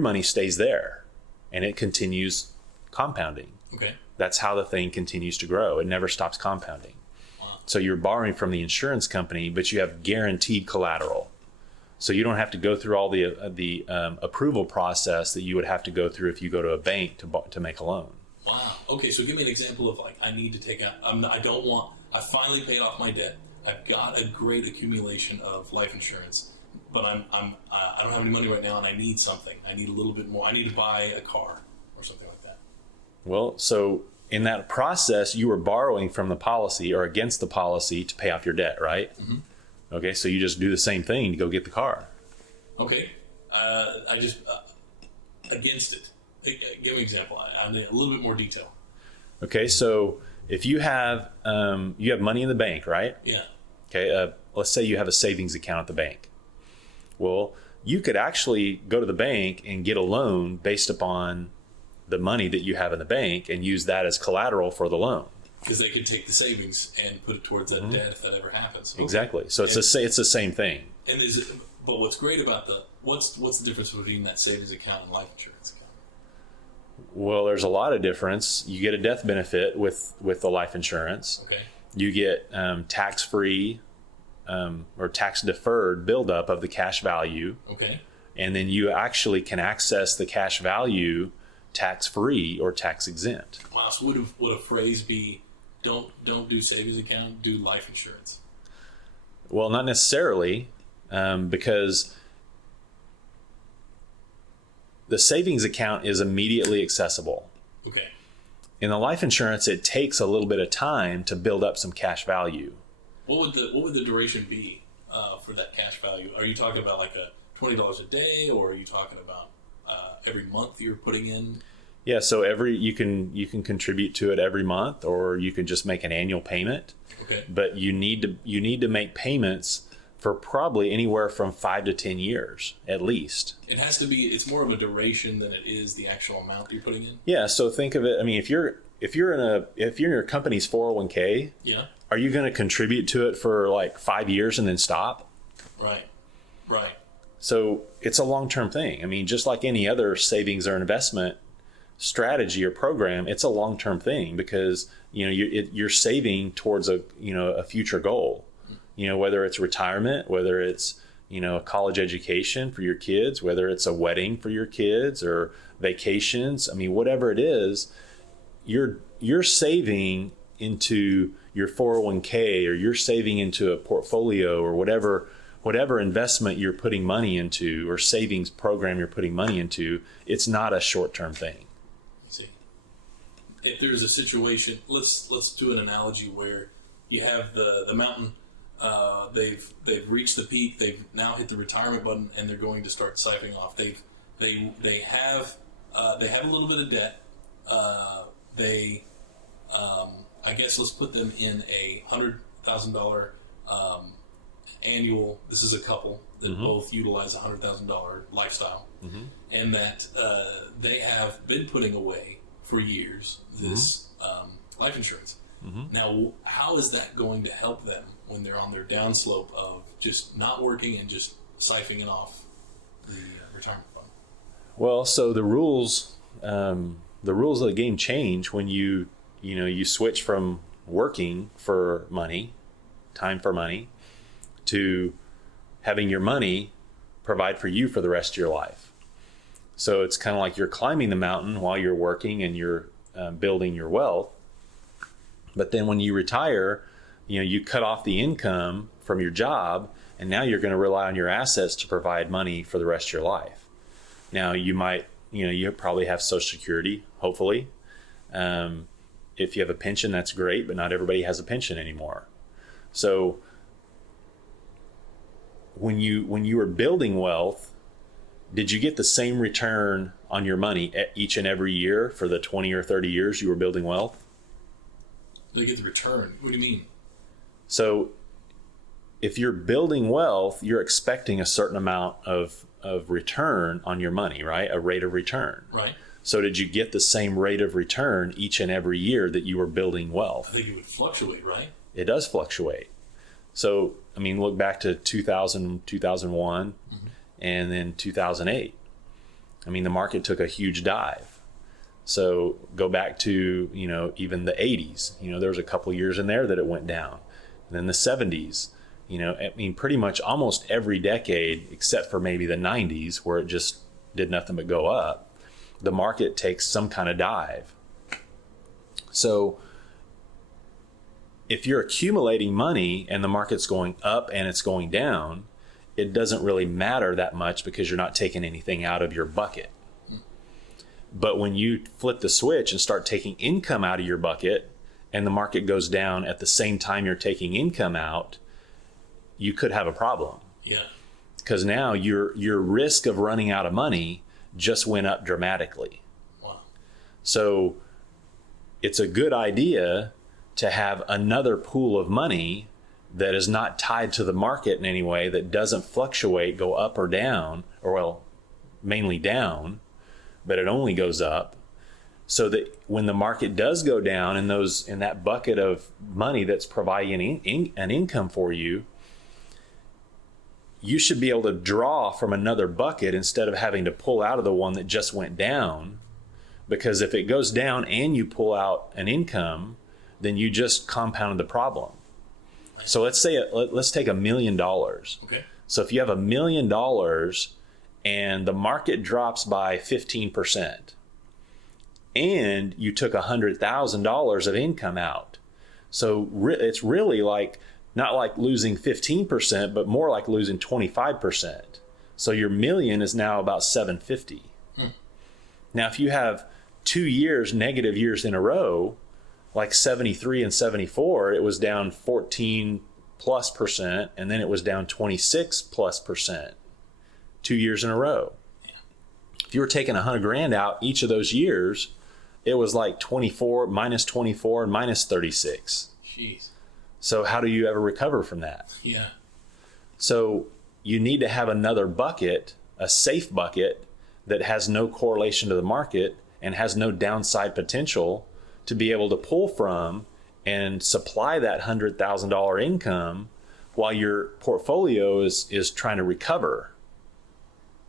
money stays there, and it continues compounding. Okay. That's how the thing continues to grow. It never stops compounding. Wow. So you're borrowing from the insurance company, but you have guaranteed collateral. So you don't have to go through all the approval process that you would have to go through if you go to a bank to make a loan. Wow. Okay, so give me an example of like I need to take out. I finally paid off my debt. I've got a great accumulation of life insurance, but I don't have any money right now, and I need something. I need a little bit more. I need to buy a car or something like that. Well, so in that process, you were borrowing from the policy or against the policy to pay off your debt, right? Mm-hmm. Okay, so you just do the same thing to go get the car. Okay, I just against it. Give me an example. I need a little bit more detail. Okay, so if you have money in the bank, right? Yeah. Okay, let's say you have a savings account at the bank. Well, you could actually go to the bank and get a loan based upon the money that you have in the bank and use that as collateral for the loan. Because they could take the savings and put it towards that debt if that ever happens. Okay. Exactly. So it's the same thing. And but what's great about what's the difference between that savings account and life insurance account? Well, there's a lot of difference. You get a death benefit with the life insurance. Okay. You get tax-free or tax-deferred buildup of the cash value. Okay. And then you actually can access the cash value tax-free or tax-exempt. Wow. So would a phrase be, don't do savings account, do life insurance? Well, not necessarily, because the savings account is immediately accessible. Okay. In the life insurance, it takes a little bit of time to build up some cash value. What would the duration be for that cash value? Are you talking about like $20 a day, or are you talking about every month you're putting in? Yeah, so you can contribute to it every month, or you can just make an annual payment. Okay. But you need to make payments for probably anywhere from 5 to 10 years at least. It has to be. It's more of a duration than it is the actual amount that you're putting in. Yeah. So think of it. I mean, if you're in your company's 401k, yeah, are you going to contribute to it for like 5 years and then stop? Right. Right. So it's a long-term thing. I mean, just like any other savings or investment strategy or program, it's a long-term thing because you're saving towards a future goal. Whether it's retirement, whether it's a college education for your kids, whether it's a wedding for your kids or vacations. I mean, whatever it is, you're saving into your 401k, or you're saving into a portfolio, or whatever investment you're putting money into, or savings program you're putting money into. It's not a short-term thing. See, if there's a situation, let's do an analogy where you have the mountain. They've reached the peak. They've now hit the retirement button, and they're going to start siphoning off. They have a little bit of debt. I guess let's put them in a $100,000 annual. This is a couple that both utilize $100,000 lifestyle, and that they have been putting away for years this life insurance. Now, how is that going to help them when they're on their downslope of just not working and just siphoning off the retirement fund? Well, so the rules of the game change when you switch from working for money, time for money, to having your money provide for you for the rest of your life. So it's kind of like you're climbing the mountain while you're working and you're building your wealth. But then when you retire, you cut off the income from your job, and now you're going to rely on your assets to provide money for the rest of your life. Now you might, you probably have Social Security, hopefully. If you have a pension, that's great, but not everybody has a pension anymore. So when you were building wealth, did you get the same return on your money each and every year for the 20 or 30 years you were building wealth? They get the return. What do you mean? So if you're building wealth, you're expecting a certain amount of return on your money, right? A rate of return. Right. So did you get the same rate of return each and every year that you were building wealth? I think it would fluctuate, right? It does fluctuate. So, I mean, look back to 2000, 2001, and then 2008. I mean, the market took a huge dive. So go back to, even the 80s. There was a couple of years in there that it went down. And then the 70s. I mean, pretty much almost every decade, except for maybe the 90s, where it just did nothing but go up, the market takes some kind of dive. So if you're accumulating money and the market's going up and it's going down, it doesn't really matter that much because you're not taking anything out of your bucket. But when you flip the switch and start taking income out of your bucket and the market goes down at the same time you're taking income out, you could have a problem. Yeah. Because now your risk of running out of money just went up dramatically. Wow. So it's a good idea to have another pool of money that is not tied to the market in any way, that doesn't fluctuate, go up or down, or well, mainly down, but it only goes up, so that when the market does go down in that bucket of money that's providing an income for you, you should be able to draw from another bucket instead of having to pull out of the one that just went down. Because if it goes down and you pull out an income, then you just compounded the problem. So let's take $1 million. Okay. So if you have $1 million and the market drops by 15%, and you took $100,000 of income out, so it's really not like losing 15%, but more like losing 25%. So your million is now about 750. Now, if you have 2 years, negative years in a row, like 73 and 74, it was down 14+%, and then it was down 26+%, 2 years in a row. Yeah. If you were taking $100,000 out each of those years, it was like 24, minus 24, and minus 36. Jeez. So how do you ever recover from that? Yeah. So you need to have another bucket, a safe bucket that has no correlation to the market and has no downside potential, to be able to pull from and supply that $100,000 income while your portfolio is trying to recover.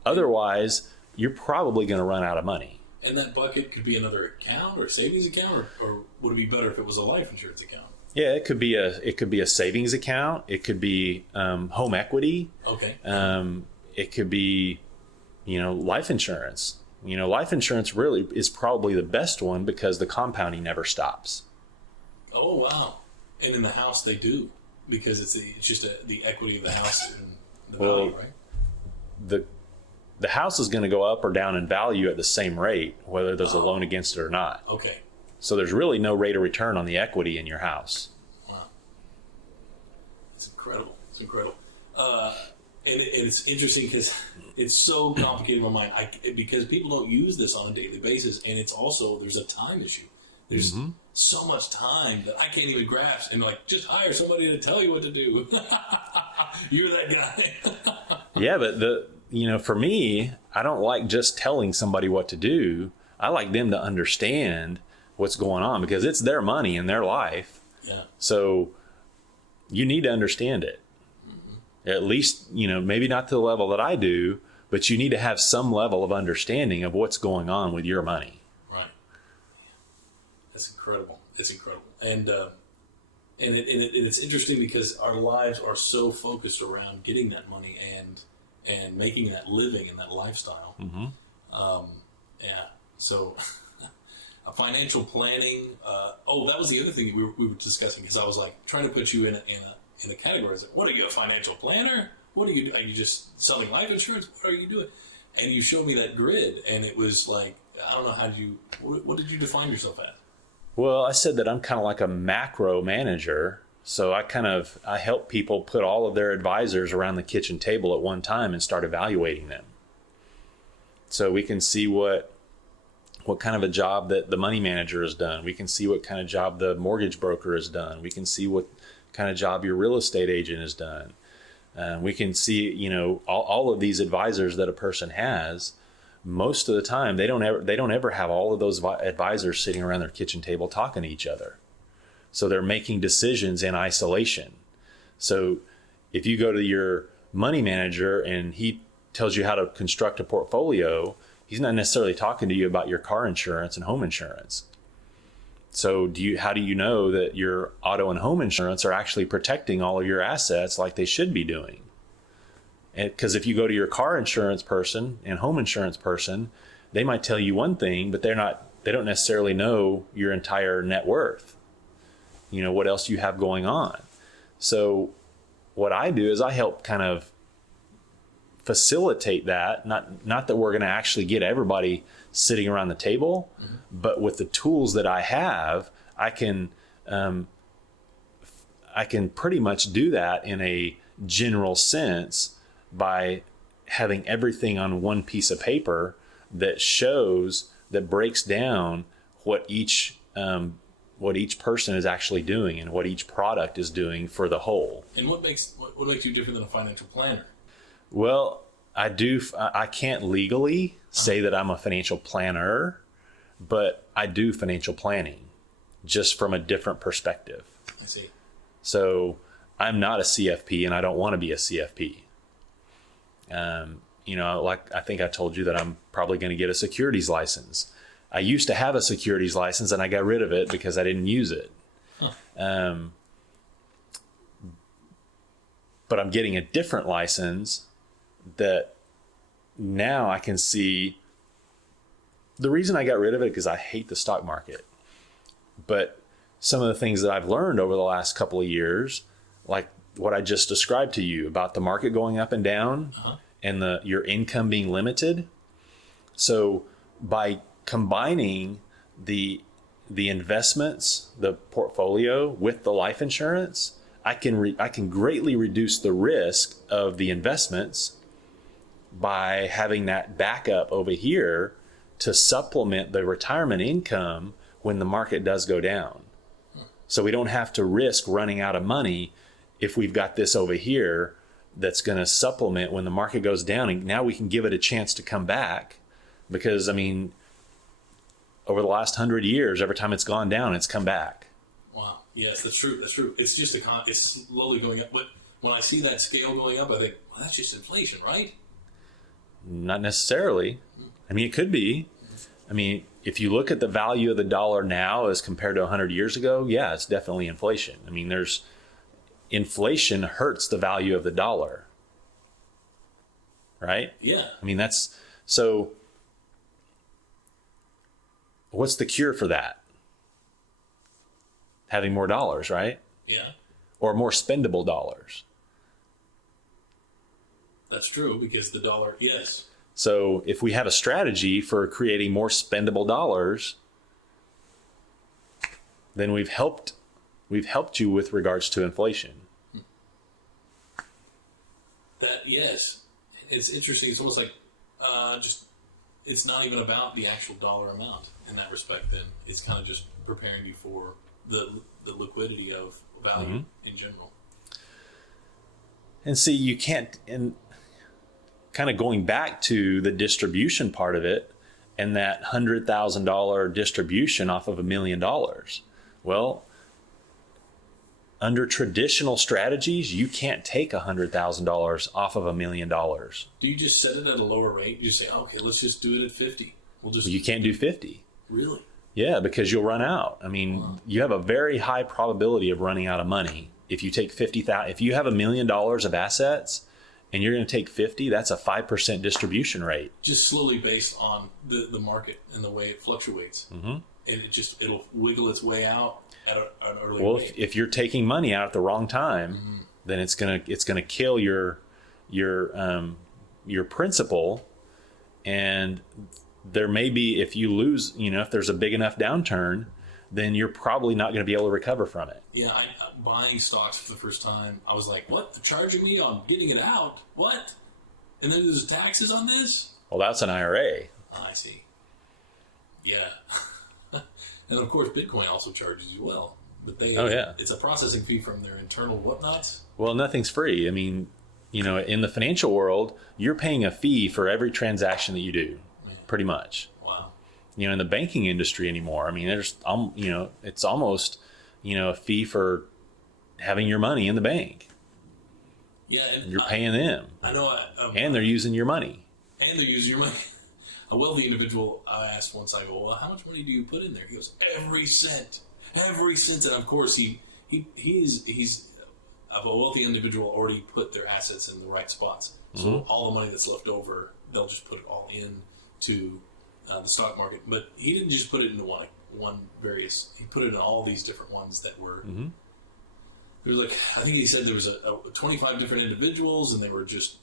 Otherwise, you're probably going to run out of money. And that bucket could be another account or savings account, or would it be better if it was a life insurance account? Yeah, it could be a savings account. It could be home equity. Okay. It could be, life insurance. Life insurance really is probably the best one because the compounding never stops. Oh, wow. And in the house they do, because it's just the equity of the house and the value, right? The house is going to go up or down in value at the same rate, whether there's a loan against it or not. Okay. So there's really no rate of return on the equity in your house. Wow. It's incredible. It's incredible. And it's interesting because it's so complicated in my mind. Because people don't use this on a daily basis, and it's also, there's a time issue. There's so much time that I can't even grasp, and just hire somebody to tell you what to do. You're that guy. Yeah, but for me, I don't like just telling somebody what to do. I like them to understand what's going on, because it's their money and their life. Yeah. So you need to understand it. At least, maybe not to the level that I do, but you need to have some level of understanding of what's going on with your money. Right. That's incredible. It's incredible. And it's interesting because our lives are so focused around getting that money and making that living and that lifestyle. Yeah. So financial planning. That was the other thing that we were discussing, because I was trying to put you in a category. What are you, a financial planner? What are you do? Are you just selling life insurance? What are you doing? And you showed me that grid, and it was I don't know, what did you define yourself as? Well, I said that I'm kind of like a macro manager, So I help people put all of their advisors around the kitchen table at one time and start evaluating them. So we can see what kind of a job that the money manager has done. We can see what kind of job the mortgage broker has done. We can see what kind of job your real estate agent has done. We can see, all of these advisors that a person has. Most of the time, they don't ever have all of those advisors sitting around their kitchen table talking to each other. So they're making decisions in isolation. So if you go to your money manager and he tells you how to construct a portfolio, he's not necessarily talking to you about your car insurance and home insurance. So how do you know that your auto and home insurance are actually protecting all of your assets like they should be doing? Because if you go to your car insurance person and home insurance person, they might tell you one thing, but they don't necessarily know your entire net worth. What else you have going on. So what I do is I help kind of facilitate that. Not that we're going to actually get everybody sitting around the table, but with the tools that I have, I can pretty much do that in a general sense by having everything on one piece of paper that breaks down what each person is actually doing and what each product is doing for the whole. And what makes you different than a financial planner? Well, I can't legally say that I'm a financial planner, but I do financial planning just from a different perspective. I see. So I'm not a CFP and I don't want to be a CFP. Like I think I told you that I'm probably going to get a securities license. I used to have a securities license and I got rid of it because I didn't use it. Huh. But I'm getting a different license that now I can see. The reason I got rid of it because I hate the stock market. But some of the things that I've learned over the last couple of years, like what I just described to you about the market going up and down, and your income being limited. So by combining the investments, the portfolio with the life insurance, I can greatly reduce the risk of the investments by having that backup over here to supplement the retirement income when the market does go down. So we don't have to risk running out of money if we've got this over here that's going to supplement when the market goes down. And now we can give it a chance to come back because, over the last 100 years, every time it's gone down, it's come back. Wow. Yes, that's true. It's just it's slowly going up. But when I see that scale going up, I think, well, that's just inflation, right? Not necessarily. It could be. If you look at the value of the dollar now as compared to 100 years ago, yeah, it's definitely inflation. Inflation hurts the value of the dollar. Right? Yeah. So what's the cure for that? Having more dollars, right? Yeah. Or more spendable dollars. That's true, because the dollar, yes. So if we have a strategy for creating more spendable dollars, then we've helped you with regards to inflation. Yes. It's interesting. It's almost like it's not even about the actual dollar amount in that respect. Then it's kind of just preparing you for the liquidity of value in general. And see, you can't, and kind of going back to the distribution part of it and that $100,000 distribution off of $1 million. Well, under traditional strategies, you can't take $100,000 off of $1 million. Do you just set it at a lower rate? You say, okay, let's just do it at 50. You can't do 50. Really? Yeah, because you'll run out. Wow. You have a very high probability of running out of money. If you take if you have $1 million of assets and you're going to take 50, that's a 5% distribution rate. Just slowly based on the market and the way it fluctuates. Mm-hmm. And it'll wiggle its way out at an early rate. If you're taking money out at the wrong time, then it's gonna kill your principal. And there may be, if you lose, if there's a big enough downturn, then you're probably not going to be able to recover from it. Yeah, buying stocks for the first time, I was like, what? They're charging me on getting it out? What? And then there's taxes on this? Well, that's an IRA. Oh, I see. Yeah. And of course, Bitcoin also charges you well. But it's a processing fee from their internal whatnots. Well, nothing's free. I mean, in the financial world, you're paying a fee for every transaction that you do, pretty much. Wow. In the banking industry anymore, I mean, there's, it's almost, a fee for having your money in the bank. Yeah. And you're paying them. I know. And they're using your money. And they're using your money. A wealthy individual, I asked once, I go, well, how much money do you put in there? He goes, every cent. Every cent. And of course, he's a wealthy individual already put their assets in the right spots. So all the money that's left over, they'll just put it all into the stock market. But he didn't just put it into he put it in all these different ones that were, there was I think he said there was a 25 different individuals, and they were just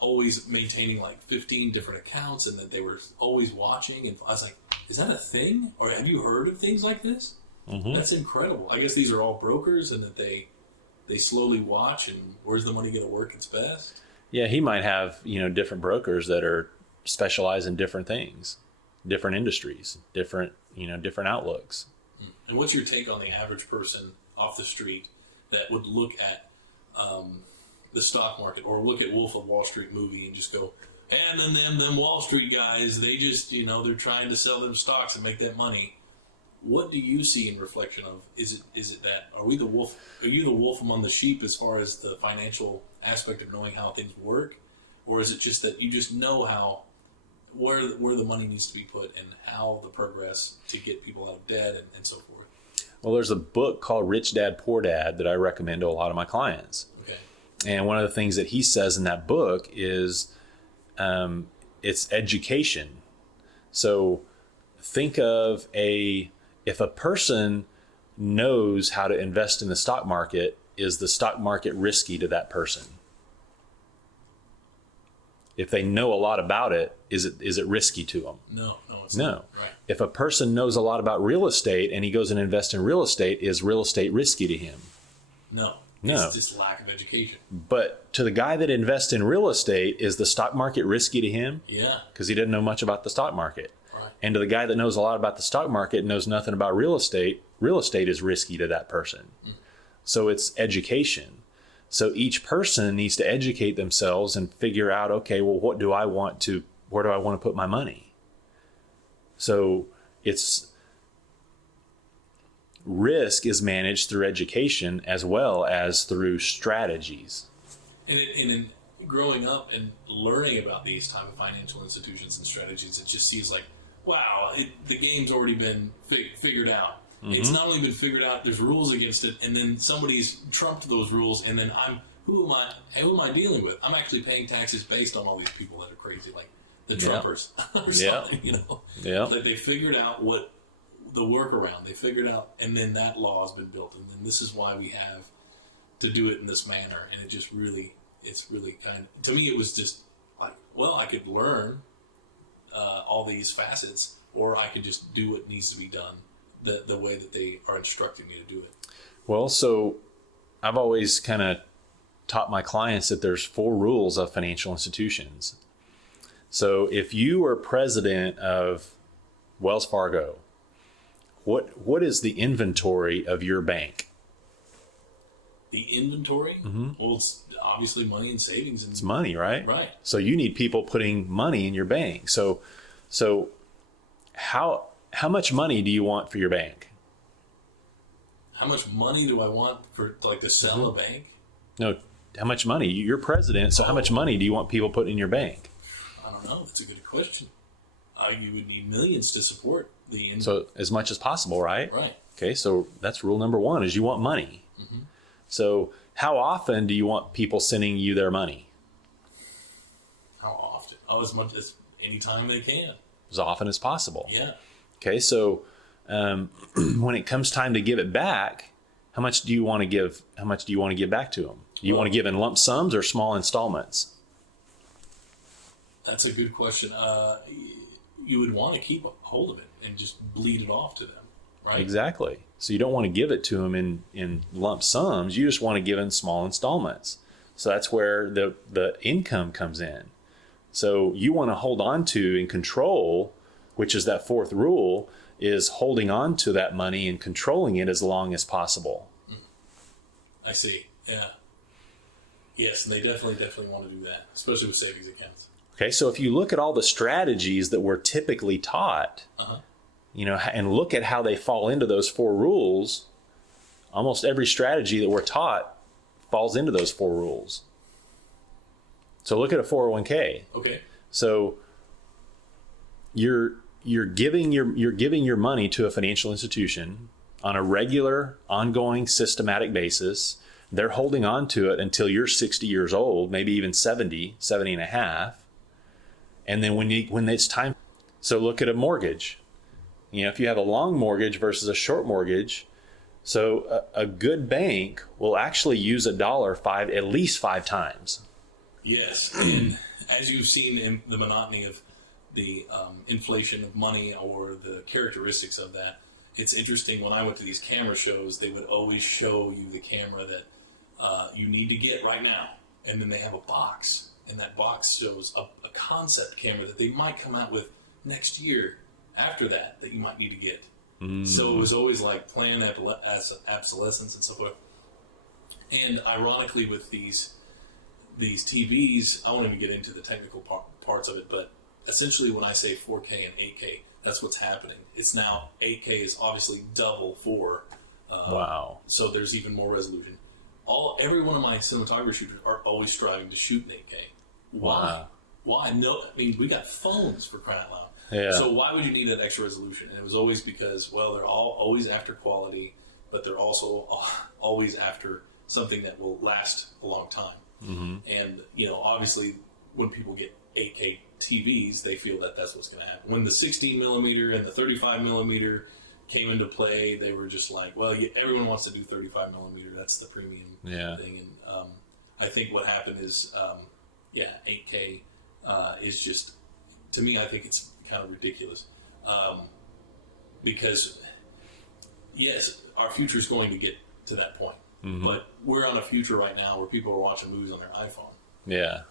always maintaining 15 different accounts, and that they were always watching. And I was like, is that a thing? Or have you heard of things like this? That's incredible. I guess these are all brokers, and that they slowly watch, and where's the money going to work its best? Yeah, he might have, different brokers that are specialized in different things, different industries, different outlooks. And what's your take on the average person off the street that would look at the stock market or look at Wolf of Wall Street movie and just go, and then them Wall Street guys, they just, they're trying to sell them stocks and make that money. What do you see in reflection of, is it that, are you the wolf among the sheep as far as the financial aspect of knowing how things work? Or is it just that you just know where the money needs to be put and how the progress to get people out of debt and so forth? Well, there's a book called Rich Dad, Poor Dad that I recommend to a lot of my clients. Okay. And one of the things that he says in that book is it's education. So think of if a person knows how to invest in the stock market, is the stock market risky to that person? If they know a lot about it, is it risky to them? No, it's no. Not. Right. If a person knows a lot about real estate and he goes and invests in real estate, is real estate risky to him? No. No. It's just lack of education. But to the guy that invests in real estate, is the stock market risky to him? Yeah. Because he doesn't know much about the stock market. Right. And to the guy that knows a lot about the stock market and knows nothing about real estate is risky to that person. So it's education. So each person needs to educate themselves and figure out, okay, well, where do I want to put my money? So risk is managed through education as well as through strategies. And in growing up and learning about these type of financial institutions and strategies, it just seems like, wow, the game's already been figured out. It's not only been figured out, there's rules against it, and then somebody's trumped those rules, and then who am I dealing with? I'm actually paying taxes based on all these people that are crazy, like the Trumpers or something, Yeah. That they figured out what the workaround, they figured out, and then that law has been built, and then this is why we have to do it in this manner, and it's really kind of, to me, it was just like, well, I could learn all these facets, or I could just do what needs to be done the way that they are instructing me to do it. Well, so I've always kind of taught my clients that there's 4 rules of financial institutions. So if you were president of Wells Fargo, what is the inventory of your bank? The inventory? Well, it's obviously money and savings. It's money, right? Right. So you need people putting money in your bank. So how much money do you want for your bank? How much money do I want to sell a bank? No, how much money? You're president, so how much money do you want people putting in your bank? I don't know. That's a good question. You would need millions to support the... So as much as possible, right? Right. Okay, so that's rule number 1, is you want money. So how often do you want people sending you their money? How often? Oh, as much as any time they can. As often as possible. Yeah. Okay, so when it comes time to give it back, how much do you want to give? How much do you want to give back to them? Do you want to give in lump sums or small installments? That's a good question. You would want to keep a hold of it and just bleed it off to them. right? Exactly. So you don't want to give it to them in lump sums. You just want to give in small installments. So that's where the income comes in. So you want to hold on to and control, which is that fourth rule, is holding on to that money and controlling it as long as possible. I see. Yeah. Yes, and they definitely want to do that, especially with savings accounts. Okay, so if you look at all the strategies that we're typically taught, and look at how they fall into those four rules, almost every strategy that we're taught falls into those four rules. So look at a 401k. Okay. So you're giving your money to a financial institution on a regular, ongoing, systematic basis. They're holding on to it until you're 60 years old, maybe even 70 and a half. And then when it's time, so look at a mortgage. If you have a long mortgage versus a short mortgage, so a good bank will actually use $1 at least 5 times. Yes, and as you've seen in the monotony of the inflation of money or the characteristics of that, it's interesting. When I went to these camera shows, they would always show you the camera that you need to get right now, and then they have a box, and that box shows a concept camera that they might come out with next year after that you might need to get. So it was always like planned obsolescence and so forth. And ironically, with these TVs, I won't even get into the technical parts of it, but essentially when I say 4K and 8K, that's what's happening. It's now 8K is obviously double 4. Wow. So there's even more resolution. Every one of my cinematography shooters are always striving to shoot in 8K. Why? Wow. Why? No, I mean, we got phones, for crying out loud. Yeah. So why would you need that extra resolution? And it was always because, well, they're always after quality, but they're also always after something that will last a long time. Mm-hmm. And, obviously, when people get 8K TVs, they feel that that's what's going to happen. When the 16 millimeter and the 35 millimeter came into play, they were just like, well, everyone wants to do 35 millimeter. That's the premium thing. And I think what happened is, 8K is just, to me, I think it's kind of ridiculous. Because, yes, our future is going to get to that point. Mm-hmm. But we're on a future right now where people are watching movies on their iPhone. Yeah.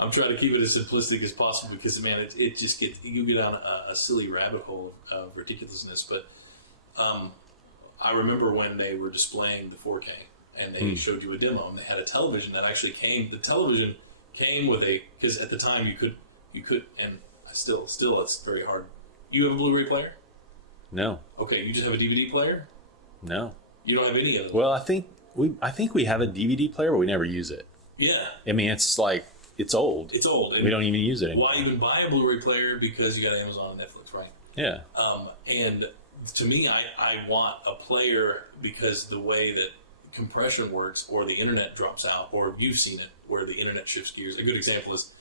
I'm trying to keep it as simplistic as possible because, man, it just you get on a silly rabbit hole of ridiculousness. But I remember when they were displaying the 4K and they showed you a demo and they had a television that actually the television came with because at the time you could, and still it's very hard. You have a Blu-ray player? No. Okay, you just have a DVD player? No. You don't have any of them? Well, I think we have a DVD player, but we never use it. Yeah. I mean, it's old. It's old. We don't even use it anymore. Why even buy a Blu-ray player? Because you got Amazon and Netflix, right? Yeah. And to me, I want a player because the way that compression works or the internet drops out, or you've seen it where the internet shifts gears. A good example is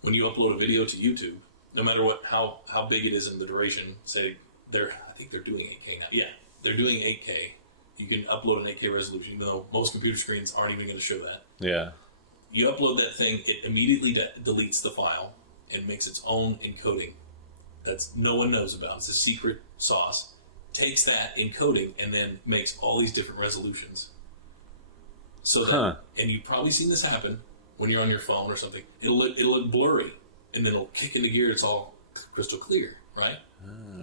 when you upload a video to YouTube, no matter how big it is in the duration, say I think they're doing 8K now. Yeah, they're doing 8K. You can upload an 8K resolution, even though most computer screens aren't even going to show that. Yeah. You upload that thing, it immediately deletes the file and makes its own encoding that no one knows about. It's a secret sauce. Takes that encoding and then makes all these different resolutions. So that, and you've probably seen this happen when you're on your phone or something. It'll look blurry, and then it'll kick into gear. It's all crystal clear, right?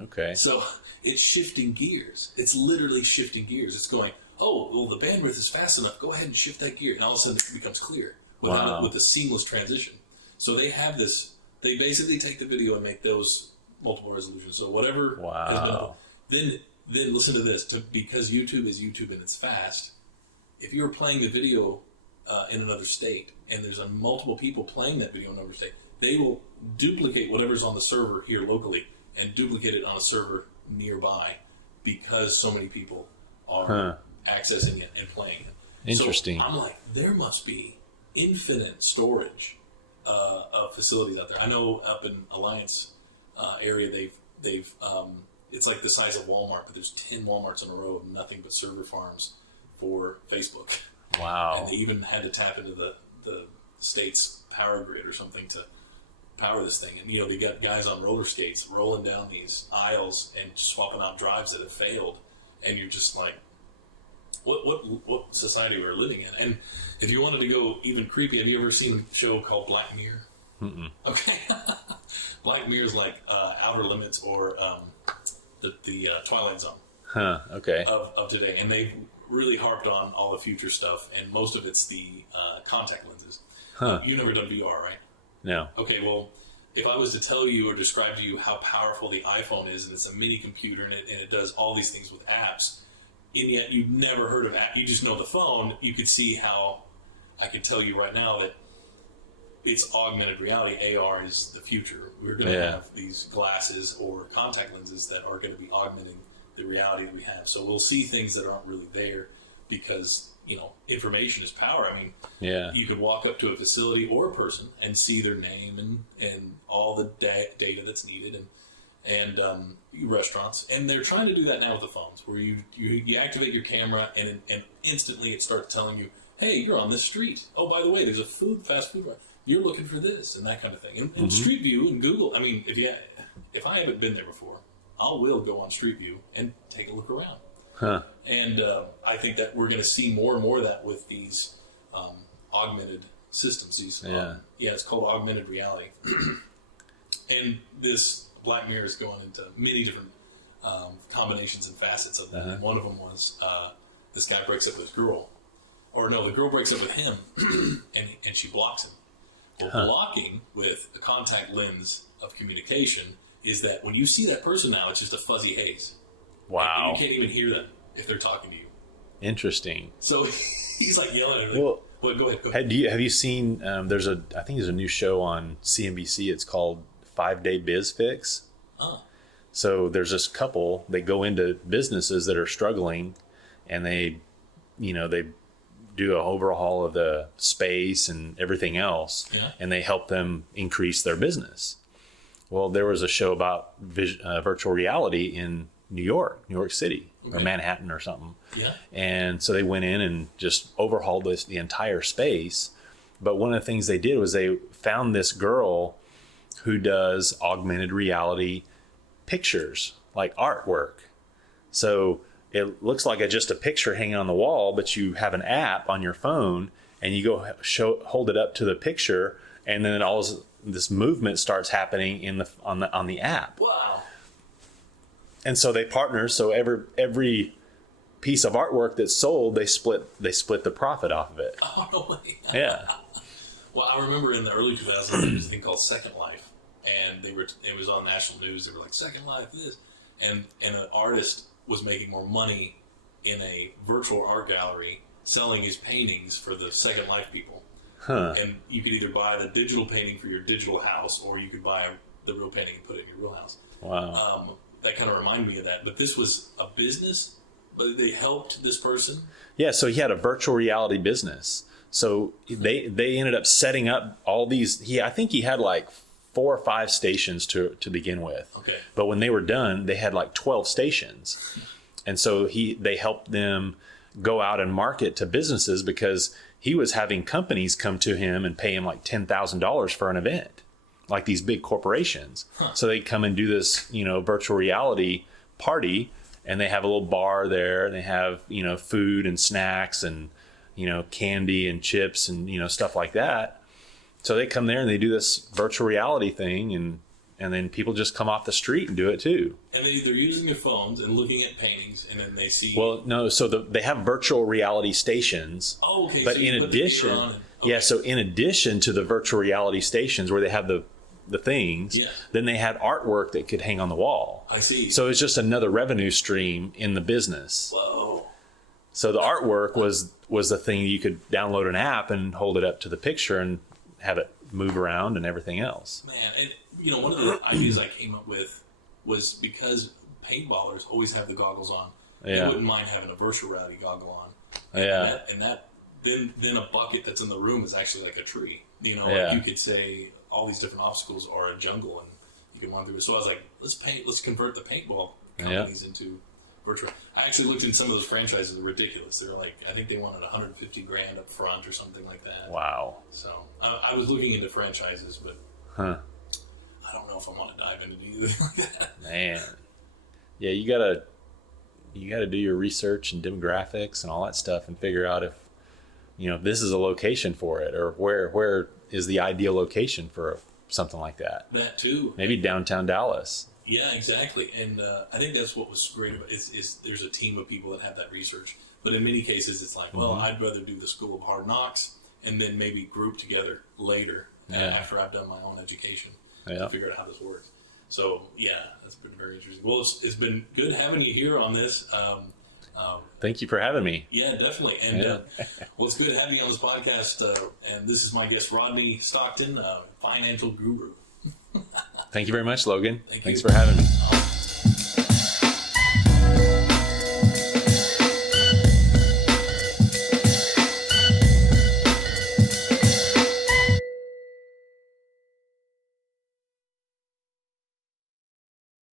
Okay. So it's shifting gears. It's literally shifting gears. It's going, oh, well, the bandwidth is fast enough. Go ahead and shift that gear. And all of a sudden it becomes clear with a seamless transition. So they have this, they basically take the video and make those multiple resolutions. So whatever has been, then listen to this. Because YouTube is YouTube and it's fast, if you're playing the video in another state and there's multiple people playing that video in another state, they will duplicate whatever's on the server here locally and duplicate it on a server nearby because so many people are accessing it and playing it. Interesting. So I'm like, there must be infinite storage of facilities out there. I know up in Alliance area, they've it's like the size of Walmart, but there's 10 Walmarts in a row of nothing but server farms for Facebook. Wow. And they even had to tap into the state's power grid or something to power this thing. And, they got guys on roller skates rolling down these aisles and swapping out drives that have failed. And you're just like, what society we're living in? And if you wanted to go even creepy, have you ever seen a show called Black Mirror? Mm-mm. Okay. Black Mirror is like Outer Limits or the Twilight Zone. Huh. Okay. Of today. And they've really harped on all the future stuff, and most of it's the contact lenses. Huh. You've never done VR, right? No. Okay, well, if I was to tell you or describe to you how powerful the iPhone is, and it's a mini computer, and it does all these things with apps, and yet you've never heard of app, you just know the phone, you could see how I could tell you right now that it's augmented reality. AR is the future. We're going to have these glasses or contact lenses that are going to be augmenting the reality that we have. So we'll see things that aren't really there because, information is power. I mean, you could walk up to a facility or a person and see their name and all the data that's needed and restaurants. And they're trying to do that now with the phones where you activate your camera and instantly it starts telling you, hey, you're on this street. Oh, by the way, there's a fast food restaurant. You're looking for this and that kind of thing. And Street View and Google, I mean, if I haven't been there before, I will go on Street View and take a look around. Huh. And I think that we're going to see more and more of that with these augmented systems. It's called augmented reality. And this Black Mirror is going into many different combinations and facets of that. And one of them was this guy breaks up with his girl. Or no, the girl breaks up with him and she blocks him. Well, blocking with a contact lens of communication is that when you see that person now, it's just a fuzzy haze. Wow. And you can't even hear them if they're talking to you. Interesting. So he's like yelling at them. Well, go ahead. Have you seen, I think there's a new show on CNBC. It's called 5-Day Biz Fix. Oh. So there's this couple, they go into businesses that are struggling and they do an overhaul of the space and everything else, and they help them increase their business. Well, there was a show about virtual reality in New York City, or Manhattan or something. Yeah. And so they went in and just overhauled the entire space. But one of the things they did was they found this girl who does augmented reality pictures, like artwork. So it looks like just a picture hanging on the wall, but you have an app on your phone and you go hold it up to the picture, and then all this movement starts happening on the app. Wow. And so they partner. So every piece of artwork that's sold, they split the profit off of it. Oh, no way. Yeah. Well, I remember in the early 2000s, there was a thing called Second Life, and it was on national news. They were like, Second Life, this. And an artist was making more money in a virtual art gallery selling his paintings for the Second Life people. Huh. And you could either buy the digital painting for your digital house, or you could buy the real painting and put it in your real house. Wow. That kind of reminded me of that. But this was a business, but they helped this person. Yeah, so he had a virtual reality business. So they ended up setting up all these. I think he had like 4 or 5 stations to begin with. Okay. But when they were done, they had like 12 stations. And so they helped them go out and market to businesses, because he was having companies come to him and pay him like $10,000 for an event, like these big corporations. Huh. So they come and do this, virtual reality party, and they have a little bar there, and they have, food and snacks and, candy and chips and, stuff like that. So they come there and they do this virtual reality thing, and then people just come off the street and do it too. And they're using their phones and looking at paintings, and then they see. Well, no. So they have virtual reality stations. Oh, okay. But so in addition, so in addition to the virtual reality stations where they have the things, then they had artwork that could hang on the wall. I see. So it's just another revenue stream in the business. Whoa. So the artwork was the thing you could download an app and hold it up to the picture and have it move around and everything else. Man, and one of the ideas I came up with was because paintballers always have the goggles on. They wouldn't mind having a virtual reality goggle on. And then a bucket that's in the room is actually like a tree. Like you could say all these different obstacles are a jungle, and you can run through it. So I was like, let's convert the paintball companies into virtual. I actually looked into some of those franchises. They're ridiculous. They're like, I think they wanted $150,000 up front or something like that. Wow. So I was looking into franchises, but I don't know if I want to dive into anything like that. Man, yeah, you gotta do your research and demographics and all that stuff and figure out if this is a location for it, or where is the ideal location for something like that. That too. Maybe downtown Dallas. Yeah, exactly. And I think that's what was great about it is there's a team of people that have that research. But in many cases, it's like, well, I'd rather do the School of Hard Knocks and then maybe group together later after I've done my own education to figure out how this works. So, yeah, that's been very interesting. Well, it's been good having you here on this. Thank you for having me. Yeah, definitely. And well, it's good having you on this podcast. And this is my guest, Rodney Stockton, financial guru. Thank you very much, Logan. Thanks for having me.